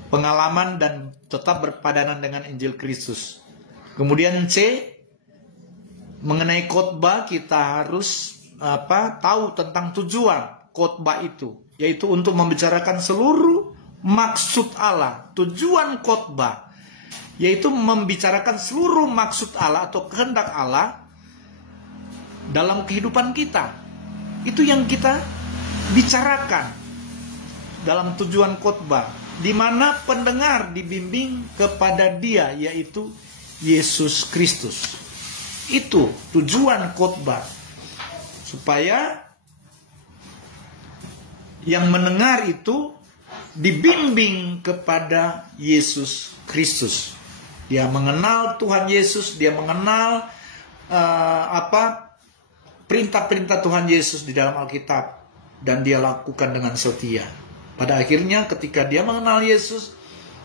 Pengalaman dan tetap berpadanan dengan Injil Kristus. Kemudian C, mengenai khotbah kita harus tahu tentang tujuan khotbah itu, yaitu untuk membicarakan seluruh maksud Allah. Tujuan khotbah yaitu membicarakan seluruh maksud Allah atau kehendak Allah dalam kehidupan kita. Itu yang kita bicarakan dalam tujuan khotbah, di mana pendengar dibimbing kepada Dia, yaitu Yesus Kristus. Itu tujuan khotbah, supaya yang mendengar itu dibimbing kepada Yesus Kristus. Dia mengenal Tuhan Yesus, dia mengenal perintah-perintah Tuhan Yesus di dalam Alkitab, dan dia lakukan dengan setia. Pada akhirnya ketika dia mengenal Yesus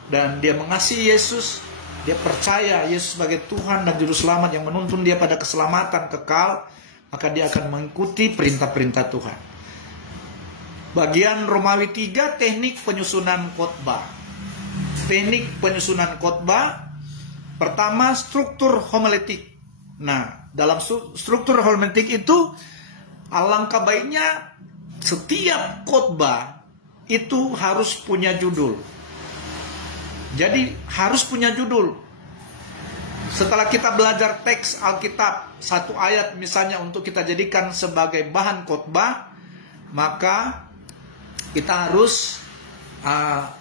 dan dia mengasihi Yesus, dia percaya Yesus sebagai Tuhan dan Juru Selamat yang menuntun dia pada keselamatan kekal, maka dia akan mengikuti perintah-perintah Tuhan. Bagian Romawi 3, teknik penyusunan khotbah. Teknik penyusunan khotbah. Pertama, struktur homiletik. Nah, dalam struktur homiletik itu, alangkah baiknya setiap khotbah itu harus punya judul. Jadi harus punya judul. Setelah kita belajar teks Alkitab, satu ayat misalnya untuk kita jadikan sebagai bahan khotbah, maka kita harus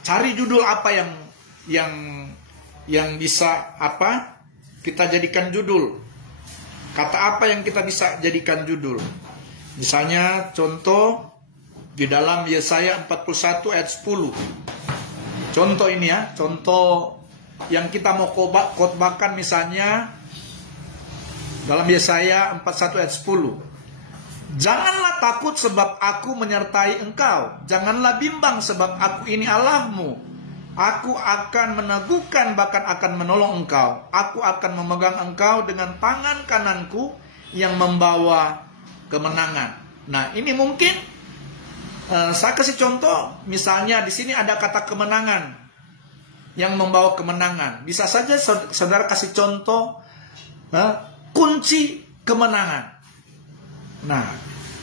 cari judul apa yang bisa kita jadikan judul. Kata apa yang kita bisa jadikan judul. Misalnya contoh di dalam Yesaya 41 ayat 10. Contoh ini ya, contoh yang kita mau khotbahkan misalnya dalam Yesaya 41 ayat 10. Janganlah takut sebab aku menyertai engkau. Janganlah bimbang sebab aku ini Allahmu. Aku akan meneguhkan, bahkan akan menolong engkau. Aku akan memegang engkau dengan tangan kananku yang membawa kemenangan. Nah, ini mungkin saya kasih contoh, misalnya di sini ada kata kemenangan, yang membawa kemenangan. Bisa saja saudara kasih contoh kunci kemenangan. Nah,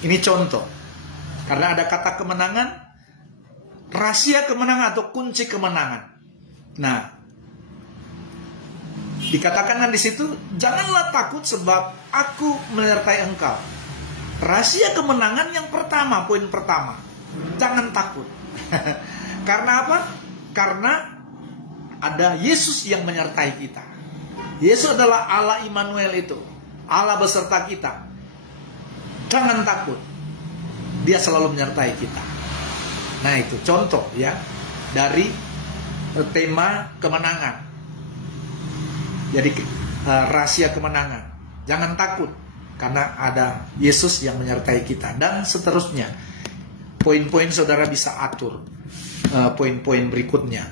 ini contoh. Karena ada kata kemenangan, rahasia kemenangan atau kunci kemenangan. Nah, Dikatakan di situ, janganlah takut sebab aku menyertai engkau. Rahasia kemenangan yang pertama, poin pertama, jangan takut. Karena apa? Karena ada Yesus yang menyertai kita. Yesus adalah Allah Immanuel itu, Allah beserta kita. Jangan takut, Dia selalu menyertai kita. Nah itu contoh ya dari tema kemenangan. Jadi rahasia kemenangan, jangan takut karena ada Yesus yang menyertai kita. Dan seterusnya, poin-poin saudara bisa atur poin-poin berikutnya.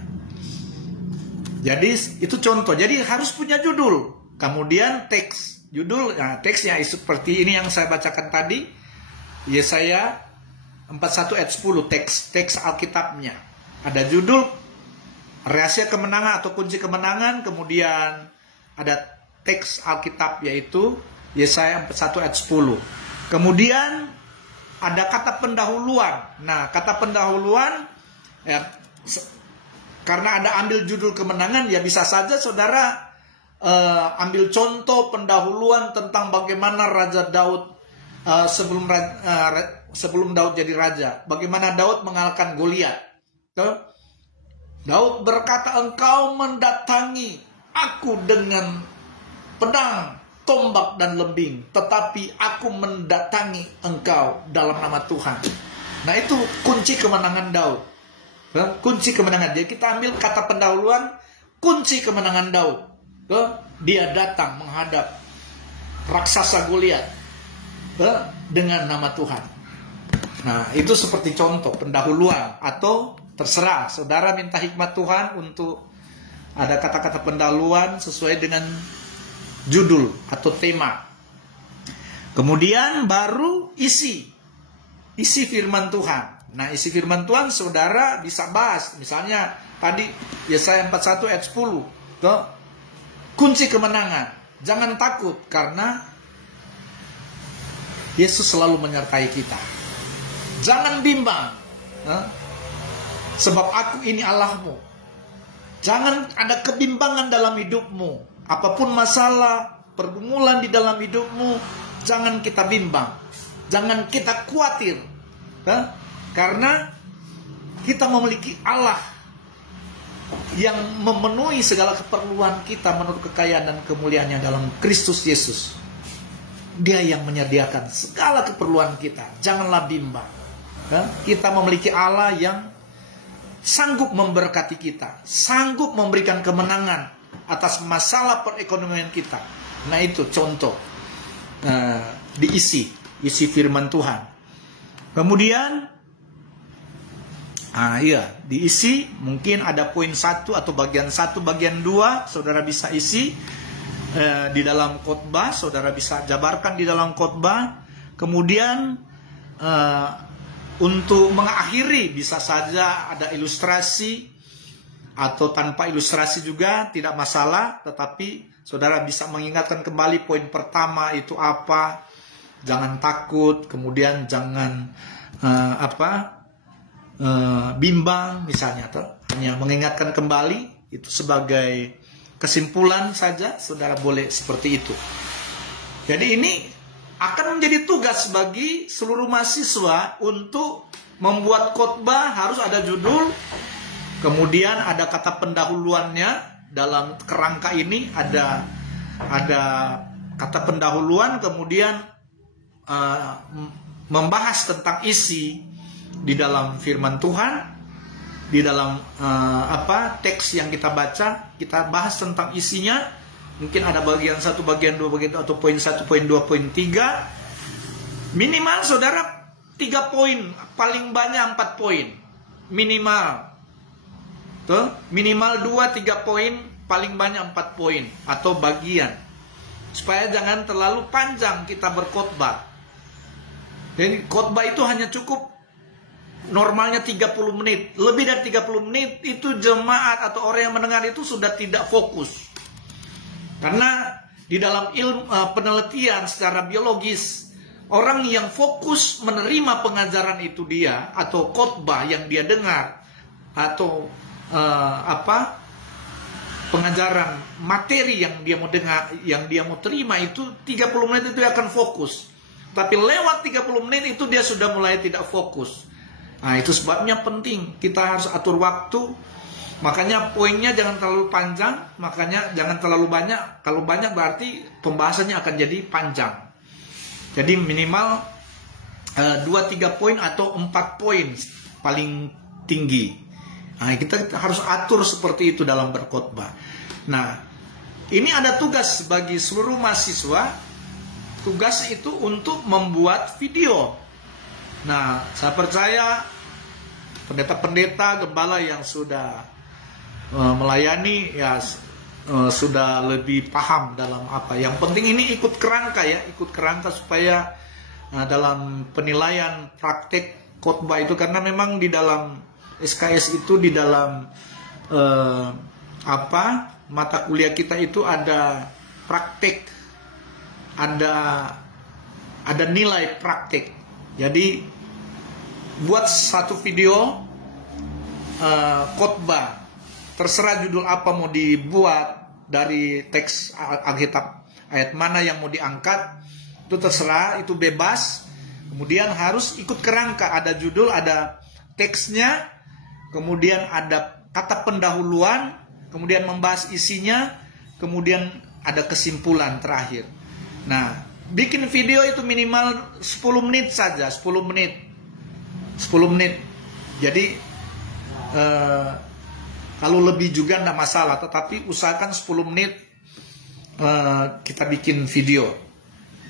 Jadi itu contoh. Jadi harus punya judul, kemudian teks. Judul, nah teksnya seperti ini yang saya bacakan tadi, Yesaya 41 ayat 10, teks Alkitabnya. Ada judul rahasia kemenangan atau kunci kemenangan, kemudian ada teks Alkitab yaitu Yesaya 41 ayat 10. Kemudian ada kata pendahuluan. Nah, kata pendahuluan ya, karena ada ambil judul kemenangan, ya bisa saja saudara ambil contoh pendahuluan tentang bagaimana Raja Daud sebelum Daud jadi raja, bagaimana Daud mengalahkan Goliat. Daud berkata, engkau mendatangi aku dengan pedang, tombak dan lembing, tetapi aku mendatangi engkau dalam nama Tuhan. Nah itu kunci kemenangan Daud. Kunci kemenangan. Jadi kita ambil kata pendahuluan, kunci kemenangan Daud. Dia datang menghadap raksasa Goliat dengan nama Tuhan. Nah itu seperti contoh pendahuluan. Atau terserah saudara minta hikmat Tuhan untuk ada kata-kata pendahuluan sesuai dengan judul atau tema. Kemudian baru isi firman Tuhan. Nah isi firman Tuhan saudara bisa bahas. Misalnya tadi Yesaya 41 ayat 10. Kunci kemenangan. Jangan takut karena Yesus selalu menyertai kita. Jangan bimbang. Sebab aku ini Allahmu. Jangan ada kebimbangan dalam hidupmu. Apapun masalah, pergumulan di dalam hidupmu, jangan kita bimbang. Jangan kita khawatir. Karena kita memiliki Allah yang memenuhi segala keperluan kita menurut kekayaan dan kemuliaannya dalam Kristus Yesus. Dia yang menyediakan segala keperluan kita. Janganlah bimbang. Kita memiliki Allah yang sanggup memberkati kita, sanggup memberikan kemenangan atas masalah perekonomian kita. Nah itu contoh diisi firman Tuhan. Kemudian diisi mungkin ada poin 1 atau bagian 1, bagian 2 saudara bisa isi di dalam khotbah, saudara bisa jabarkan di dalam khotbah. Kemudian untuk mengakhiri bisa saja ada ilustrasi atau tanpa ilustrasi juga tidak masalah, tetapi saudara bisa mengingatkan kembali poin pertama itu apa, jangan takut, kemudian jangan bimbang misalnya, atau hanya mengingatkan kembali itu sebagai kesimpulan saja, saudara boleh seperti itu. Jadi ini akan menjadi tugas bagi seluruh mahasiswa untuk membuat khotbah, harus ada judul, kemudian ada kata pendahuluannya. Dalam kerangka ini ada kata pendahuluan, kemudian membahas tentang isi di dalam firman Tuhan, di dalam teks yang kita baca, kita bahas tentang isinya. Mungkin ada bagian 1, bagian 2, bagian 2, atau poin 1, poin 2, poin 3. Minimal saudara 3 poin, paling banyak 4 poin. Minimal. Tuh, minimal 2-3 poin, paling banyak 4 poin atau bagian. Supaya jangan terlalu panjang kita berkhotbah. Jadi khotbah itu hanya cukup normalnya 30 menit. Lebih dari 30 menit itu jemaat atau orang yang mendengar itu sudah tidak fokus. Karena di dalam ilmu penelitian secara biologis, orang yang fokus menerima pengajaran itu dia, atau khotbah yang dia dengar, atau pengajaran materi yang dia mau dengar, yang dia mau terima itu 30 menit itu dia akan fokus. Tapi lewat 30 menit itu dia sudah mulai tidak fokus. Nah, itu sebabnya penting kita harus atur waktu. Makanya poinnya jangan terlalu panjang, makanya jangan terlalu banyak. Kalau banyak berarti pembahasannya akan jadi panjang. Jadi minimal 2-3 poin atau 4 poin paling tinggi. Nah, kita harus atur seperti itu dalam berkhotbah. Nah, ini ada tugas bagi seluruh mahasiswa. Tugas itu untuk membuat video. Nah, saya percaya pendeta-pendeta, gembala yang sudah melayani ya sudah lebih paham dalam apa. Yang penting ini ikut kerangka ya, ikut kerangka supaya dalam penilaian praktek khotbah itu, karena memang di dalam SKS itu di dalam mata kuliah kita itu ada praktek, ada nilai praktek. Jadi buat satu video khotbah, terserah judul apa mau dibuat, dari teks Alkitab ayat mana yang mau diangkat, itu terserah, itu bebas. Kemudian harus ikut kerangka, ada judul, ada teksnya, kemudian ada kata pendahuluan, kemudian membahas isinya, kemudian ada kesimpulan terakhir. Nah, bikin video itu minimal 10 menit saja, 10 menit. Jadi kalau lebih juga tidak masalah, tetapi usahakan 10 menit kita bikin video.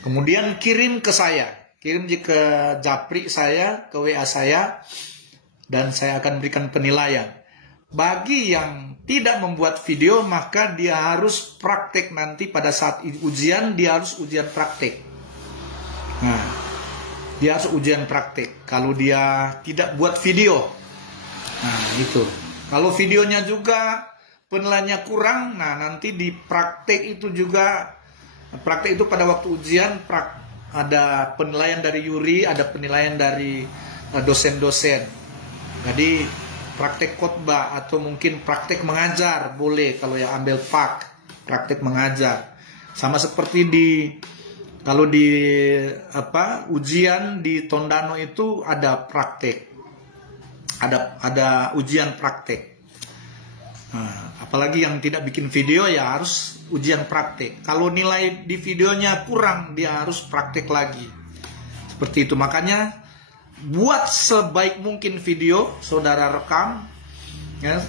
Kemudian kirim ke saya, kirim ke japri saya, ke WA saya, dan saya akan berikan penilaian. Bagi yang tidak membuat video, maka dia harus praktek nanti pada saat ujian, dia harus ujian praktek. Nah, dia harus ujian praktek. Kalau dia tidak buat video, nah itu. Kalau videonya juga penilaiannya kurang, nah nanti di praktek itu juga, praktek itu pada waktu ujian ada penilaian dari juri, ada penilaian dari dosen-dosen. Jadi praktek khotbah atau mungkin praktek mengajar boleh kalau yang ambil praktek mengajar. Sama seperti kalau di ujian di Tondano itu ada praktek. Ada ujian praktek. Nah, apalagi yang tidak bikin video ya harus ujian praktek. Kalau nilai di videonya kurang, dia harus praktek lagi. Seperti itu. Makanya buat sebaik mungkin video, saudara rekam ya,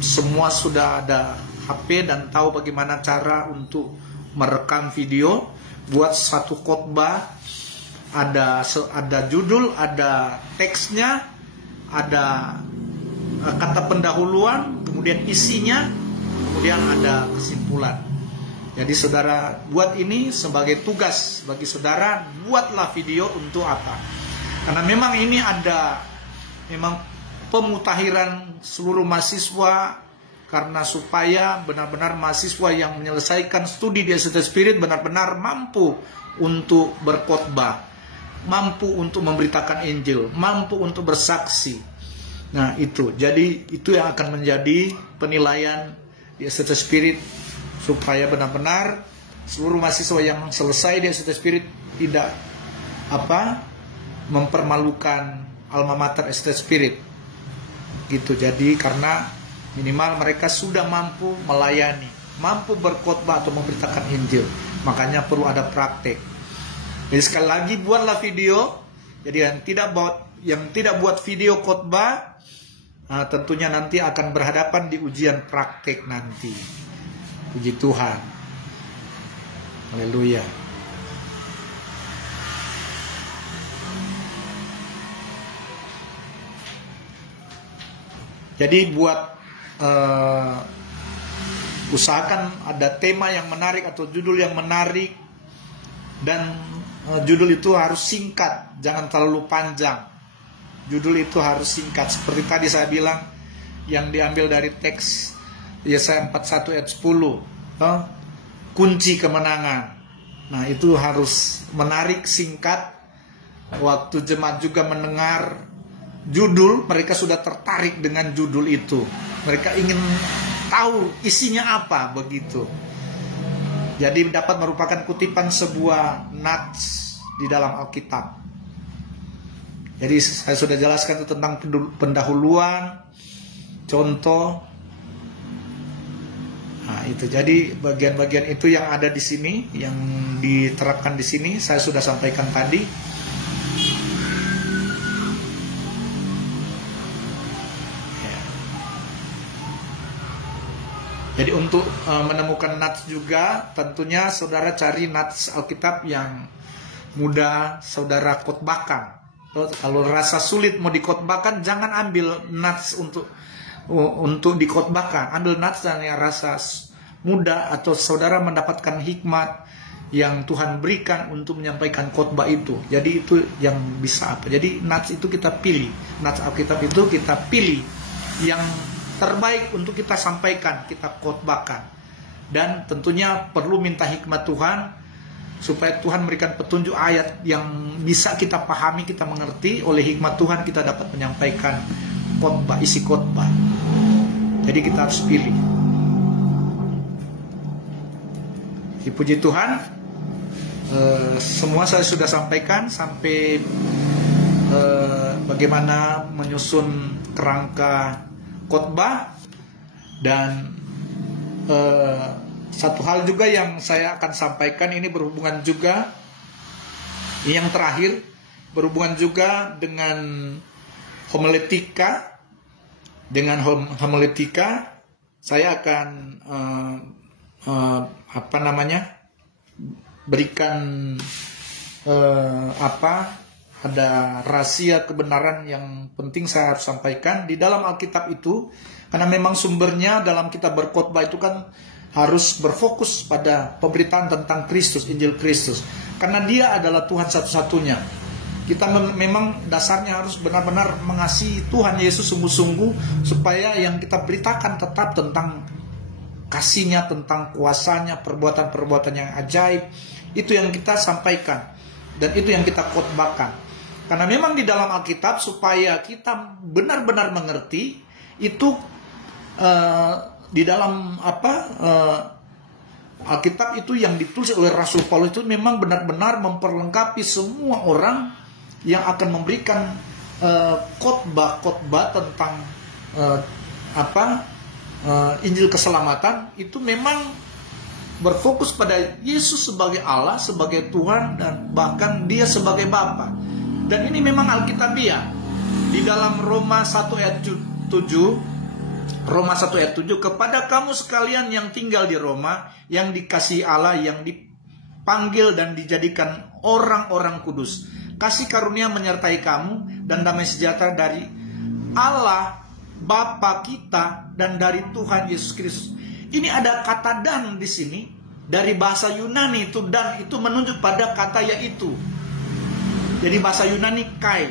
semua sudah ada HP dan tahu bagaimana cara untuk merekam video. Buat satu khotbah ada judul, ada teksnya, ada kata pendahuluan, kemudian isinya, kemudian ada kesimpulan. Jadi saudara buat ini sebagai tugas bagi saudara, buatlah video untuk apa? Karena memang ini ada pemutahiran seluruh mahasiswa, karena supaya benar-benar mahasiswa yang menyelesaikan studi di ST Spirit benar-benar mampu untuk berkhotbah, mampu untuk memberitakan Injil, mampu untuk bersaksi. Nah itu, jadi itu yang akan menjadi penilaian di ST Spirit, supaya benar-benar seluruh mahasiswa yang selesai di ST Spirit tidak mempermalukan alma mater ST Spirit gitu. Jadi karena minimal mereka sudah mampu melayani, mampu berkhotbah atau memberitakan Injil, makanya perlu ada praktek. Jadi sekali lagi buatlah video. Jadi yang tidak buat video khotbah tentunya nanti akan berhadapan di ujian praktek nanti. Puji Tuhan. Haleluya. Jadi buat usahakan ada tema yang menarik atau judul yang menarik, dan judul itu harus singkat, jangan terlalu panjang. Judul itu harus singkat. Seperti tadi saya bilang, yang diambil dari teks Yesaya 41 ayat 10, kunci kemenangan. Nah itu harus menarik, singkat. Waktu jemaat juga mendengar judul, mereka sudah tertarik dengan judul itu. Mereka ingin tahu isinya apa begitu. Jadi dapat merupakan kutipan sebuah nats di dalam Alkitab. Jadi saya sudah jelaskan itu tentang pendahuluan, contoh. Nah, itu jadi bagian-bagian itu yang ada di sini, yang diterapkan di sini saya sudah sampaikan tadi. Ya. Jadi untuk menemukan nats juga, tentunya saudara cari nats Alkitab yang mudah saudara khotbahkan. Kalau rasa sulit mau dikhotbahkan, jangan ambil nats untuk dikhotbahkan. Ambil nats yang rasa mudah atau saudara mendapatkan hikmat yang Tuhan berikan untuk menyampaikan khotbah itu. Jadi itu yang bisa apa. Jadi nats itu kita pilih. Nats Alkitab itu kita pilih yang terbaik untuk kita sampaikan, kita khotbahkan. Dan tentunya perlu minta hikmat Tuhan, supaya Tuhan memberikan petunjuk ayat yang bisa kita pahami, kita mengerti. Oleh hikmat Tuhan kita dapat menyampaikan khotbah, isi khotbah. Jadi kita harus pilih. Puji Tuhan, semua saya sudah sampaikan sampai bagaimana menyusun kerangka khotbah. Dan satu hal juga yang saya akan sampaikan ini berhubungan juga, yang terakhir berhubungan juga dengan homiletika. Dengan homiletika saya akan berikan ada rahasia kebenaran yang penting saya harus sampaikan di dalam Alkitab itu, karena memang sumbernya dalam kita berkhotbah itu kan harus berfokus pada pemberitaan tentang Kristus, Injil Kristus, karena Dia adalah Tuhan satu-satunya. Kita memang dasarnya harus benar-benar mengasihi Tuhan Yesus sungguh-sungguh, supaya yang kita beritakan tetap tentang kasih-Nya, tentang kuasa-Nya, perbuatan-perbuatan yang ajaib. Itu yang kita sampaikan, dan itu yang kita khotbahkan. Karena memang di dalam Alkitab, supaya kita benar-benar mengerti itu, di dalam Alkitab itu yang ditulis oleh Rasul Paulus itu memang benar-benar memperlengkapi semua orang yang akan memberikan khotbah tentang Injil keselamatan. Itu memang berfokus pada Yesus sebagai Allah, sebagai Tuhan, dan bahkan Dia sebagai Bapa. Dan ini memang Alkitabiah. Di dalam Roma 1 ayat 7, kepada kamu sekalian yang tinggal di Roma, yang dikasihi Allah, yang dipanggil dan dijadikan orang-orang kudus, kasih karunia menyertai kamu dan damai sejahtera dari Allah Bapa kita dan dari Tuhan Yesus Kristus. Ini ada kata dan di sini, dari bahasa Yunani itu dan itu menunjuk pada kata yaitu. Jadi bahasa Yunani kai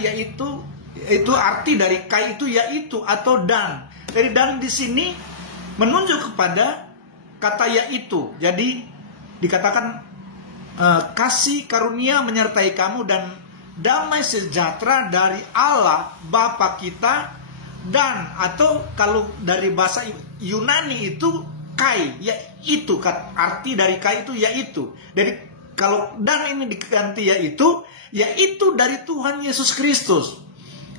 yaitu, itu arti dari kai itu yaitu atau dan. Jadi dan di sini menunjuk kepada kata yaitu. Jadi dikatakan kasih karunia menyertai kamu dan damai sejahtera dari Allah Bapa kita, dan atau kalau dari bahasa Yunani itu kai, yaitu, arti dari kai itu yaitu. Jadi kalau dan ini diganti yaitu dari Tuhan Yesus Kristus.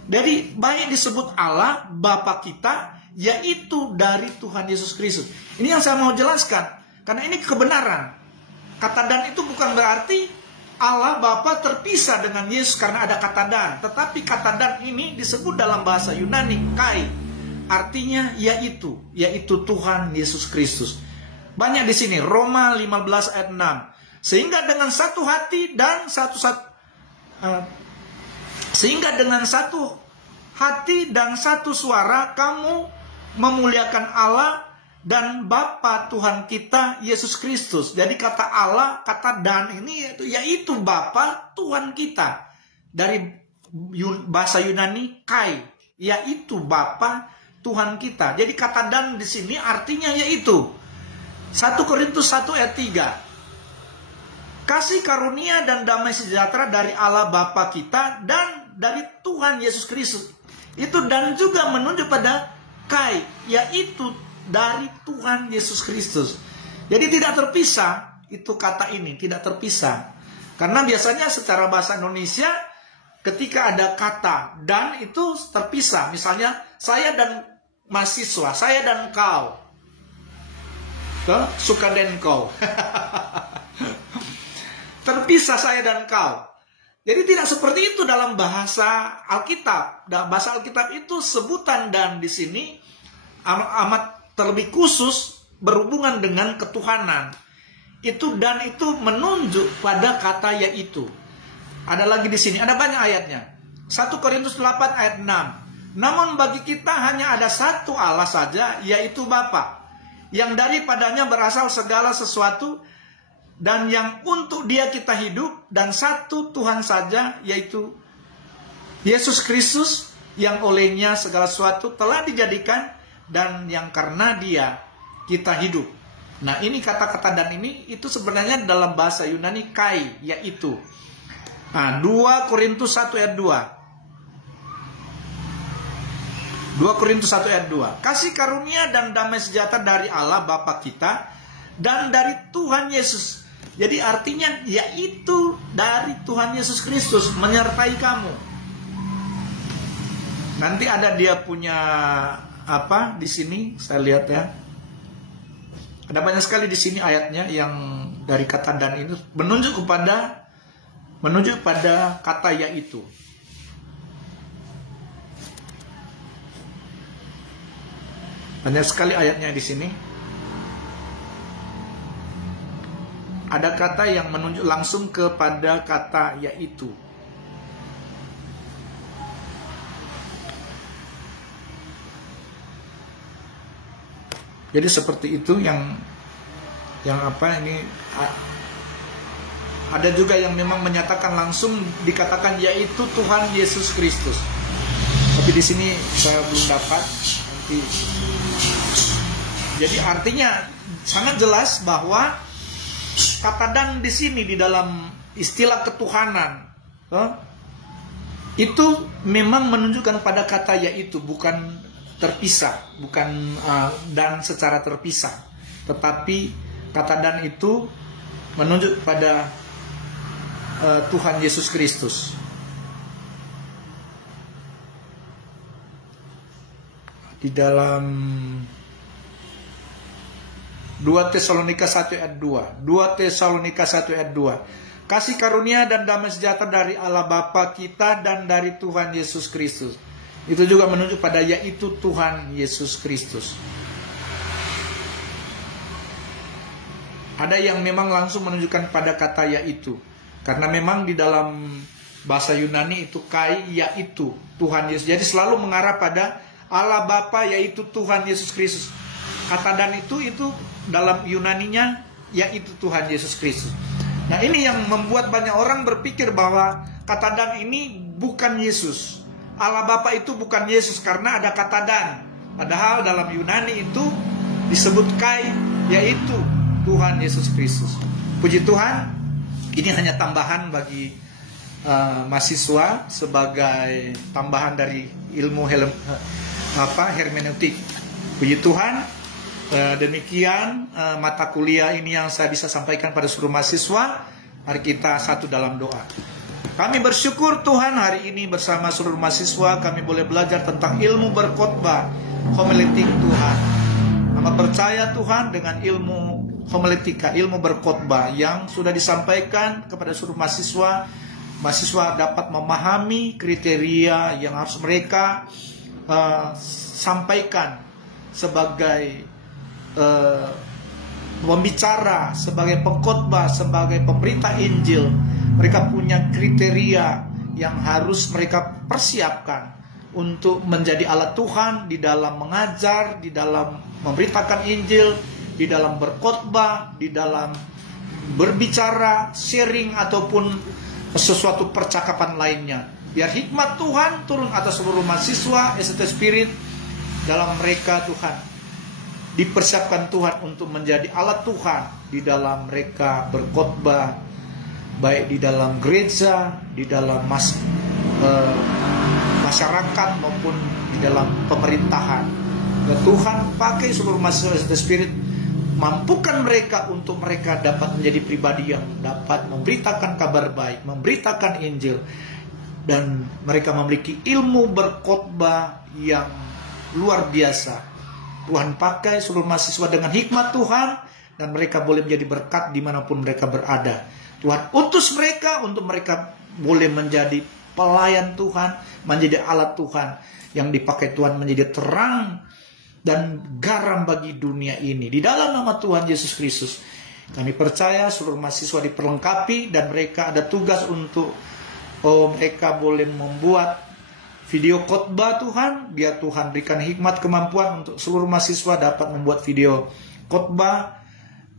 Jadi baik disebut Allah Bapa kita, yaitu dari Tuhan Yesus Kristus. Ini yang saya mau jelaskan, karena ini kebenaran. Kata dan itu bukan berarti Allah Bapa terpisah dengan Yesus karena ada kata dan. Tetapi kata dan ini disebut dalam bahasa Yunani kai. Artinya yaitu Tuhan Yesus Kristus. Banyak di sini, Roma 15 ayat 6. Sehingga dengan satu hati dan satu suara kamu memuliakan Allah dan Bapa Tuhan kita Yesus Kristus. Jadi kata Allah, kata dan ini yaitu Bapa Tuhan kita. Dari bahasa Yunani kai, yaitu Bapa Tuhan kita. Jadi kata dan di sini artinya yaitu. 1 Korintus 1 ayat 3. Kasih karunia dan damai sejahtera dari Allah Bapa kita dan dari Tuhan Yesus Kristus. Itu dan juga menunjuk pada kai, yaitu dari Tuhan Yesus Kristus. Jadi tidak terpisah, itu kata ini tidak terpisah. Karena biasanya secara bahasa Indonesia ketika ada kata dan itu terpisah. Misalnya saya dan mahasiswa, saya dan kau. Suka dan kau. Terpisah saya dan kau. Jadi tidak seperti itu dalam bahasa Alkitab. Dalam bahasa Alkitab itu sebutan dan di sini amat terlebih khusus berhubungan dengan ketuhanan. Itu dan itu menunjuk pada kata yaitu. Ada lagi di sini, ada banyak ayatnya. 1 Korintus 8 ayat 6. Namun bagi kita hanya ada satu Allah saja, yaitu Bapa, yang daripadanya berasal segala sesuatu dan yang untuk Dia kita hidup, dan satu Tuhan saja, yaitu Yesus Kristus, yang olehnya segala sesuatu telah dijadikan dan yang karena Dia kita hidup. Nah, ini kata-kata dan ini itu sebenarnya dalam bahasa Yunani kai, yaitu. Nah, 2 Korintus 1 ayat 2. 2 Korintus 1 ayat 2. Kasih karunia dan damai sejahtera dari Allah Bapa kita dan dari Tuhan Yesus. Jadi artinya yaitu dari Tuhan Yesus Kristus menyertai kamu. Nanti ada dia punya apa di sini, saya lihat ya. Ada banyak sekali di sini ayatnya yang dari kata dan itu menunjuk pada kata yaitu. Banyak sekali ayatnya di sini. Ada kata yang menunjuk langsung kepada kata yaitu. Jadi seperti itu yang apa ini, ada juga yang memang menyatakan langsung dikatakan yaitu Tuhan Yesus Kristus. Tapi di sini saya belum dapat nanti. Jadi artinya sangat jelas bahwa kata dan di sini di dalam istilah ketuhanan itu memang menunjukkan pada kata yaitu, bukan terpisah, bukan dan secara terpisah, tetapi kata dan itu menunjuk pada Tuhan Yesus Kristus. Di dalam 2 Tesalonika 1 ayat 2. 2 Tesalonika 1 ayat 2. Kasih karunia dan damai sejahtera dari Allah Bapa kita dan dari Tuhan Yesus Kristus. Itu juga menunjuk pada yaitu Tuhan Yesus Kristus. Ada yang memang langsung menunjukkan pada kata yaitu. Karena memang di dalam bahasa Yunani itu kai, yaitu Tuhan Yesus. Jadi selalu mengarah pada Allah Bapa, yaitu Tuhan Yesus Kristus. Kata dan itu dalam Yunaninya yaitu Tuhan Yesus Kristus. Nah, ini yang membuat banyak orang berpikir bahwa kata dan ini bukan Yesus. Allah Bapa itu bukan Yesus karena ada kata dan. Padahal dalam Yunani itu disebut kai, yaitu Tuhan Yesus Kristus. Puji Tuhan, ini hanya tambahan bagi mahasiswa sebagai tambahan dari ilmu hermeneutik. Puji Tuhan, demikian mata kuliah ini yang saya bisa sampaikan pada seluruh mahasiswa. Mari kita satu dalam doa. Kami bersyukur Tuhan, hari ini bersama seluruh mahasiswa kami boleh belajar tentang ilmu berkhotbah, homiletik Tuhan. Kami percaya Tuhan dengan ilmu homiletika, ilmu berkhotbah yang sudah disampaikan kepada seluruh mahasiswa. Mahasiswa dapat memahami kriteria yang harus mereka sampaikan sebagai pembicara, sebagai pengkhotbah, sebagai pemberita Injil. Mereka punya kriteria yang harus mereka persiapkan untuk menjadi alat Tuhan di dalam mengajar, di dalam memberitakan Injil, di dalam berkhotbah, di dalam berbicara, sharing ataupun sesuatu percakapan lainnya. Biar hikmat Tuhan turun atas seluruh mahasiswa ST Spirit dalam mereka Tuhan. Dipersiapkan Tuhan untuk menjadi alat Tuhan di dalam mereka berkhotbah, baik di dalam gereja, di dalam masyarakat maupun di dalam pemerintahan. Ya Tuhan, pakai seluruh mahasiswa Spirit, mampukan mereka untuk mereka dapat menjadi pribadi yang dapat memberitakan kabar baik, memberitakan Injil, dan mereka memiliki ilmu berkhotbah yang luar biasa. Tuhan pakai seluruh mahasiswa dengan hikmat Tuhan, dan mereka boleh menjadi berkat dimanapun mereka berada. Tuhan utus mereka untuk mereka boleh menjadi pelayan Tuhan, menjadi alat Tuhan yang dipakai Tuhan menjadi terang dan garam bagi dunia ini. Di dalam nama Tuhan Yesus Kristus, kami percaya seluruh mahasiswa diperlengkapi dan mereka ada tugas untuk mereka boleh membuat video khotbah Tuhan. Biar Tuhan berikan hikmat kemampuan untuk seluruh mahasiswa dapat membuat video khotbah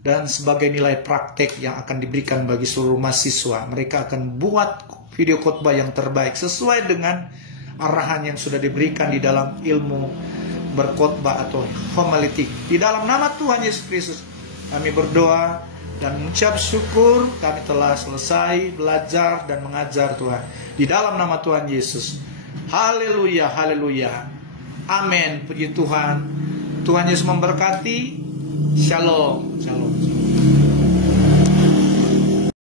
dan sebagai nilai praktek yang akan diberikan bagi seluruh mahasiswa. Mereka akan buat video khotbah yang terbaik sesuai dengan arahan yang sudah diberikan di dalam ilmu berkhotbah atau homiletik. Di dalam nama Tuhan Yesus Kristus kami berdoa dan mengucap syukur kami telah selesai belajar dan mengajar Tuhan. Di dalam nama Tuhan Yesus. Haleluya, haleluya. Amin. Puji Tuhan. Tuhan Yesus memberkati. Shalom, shalom.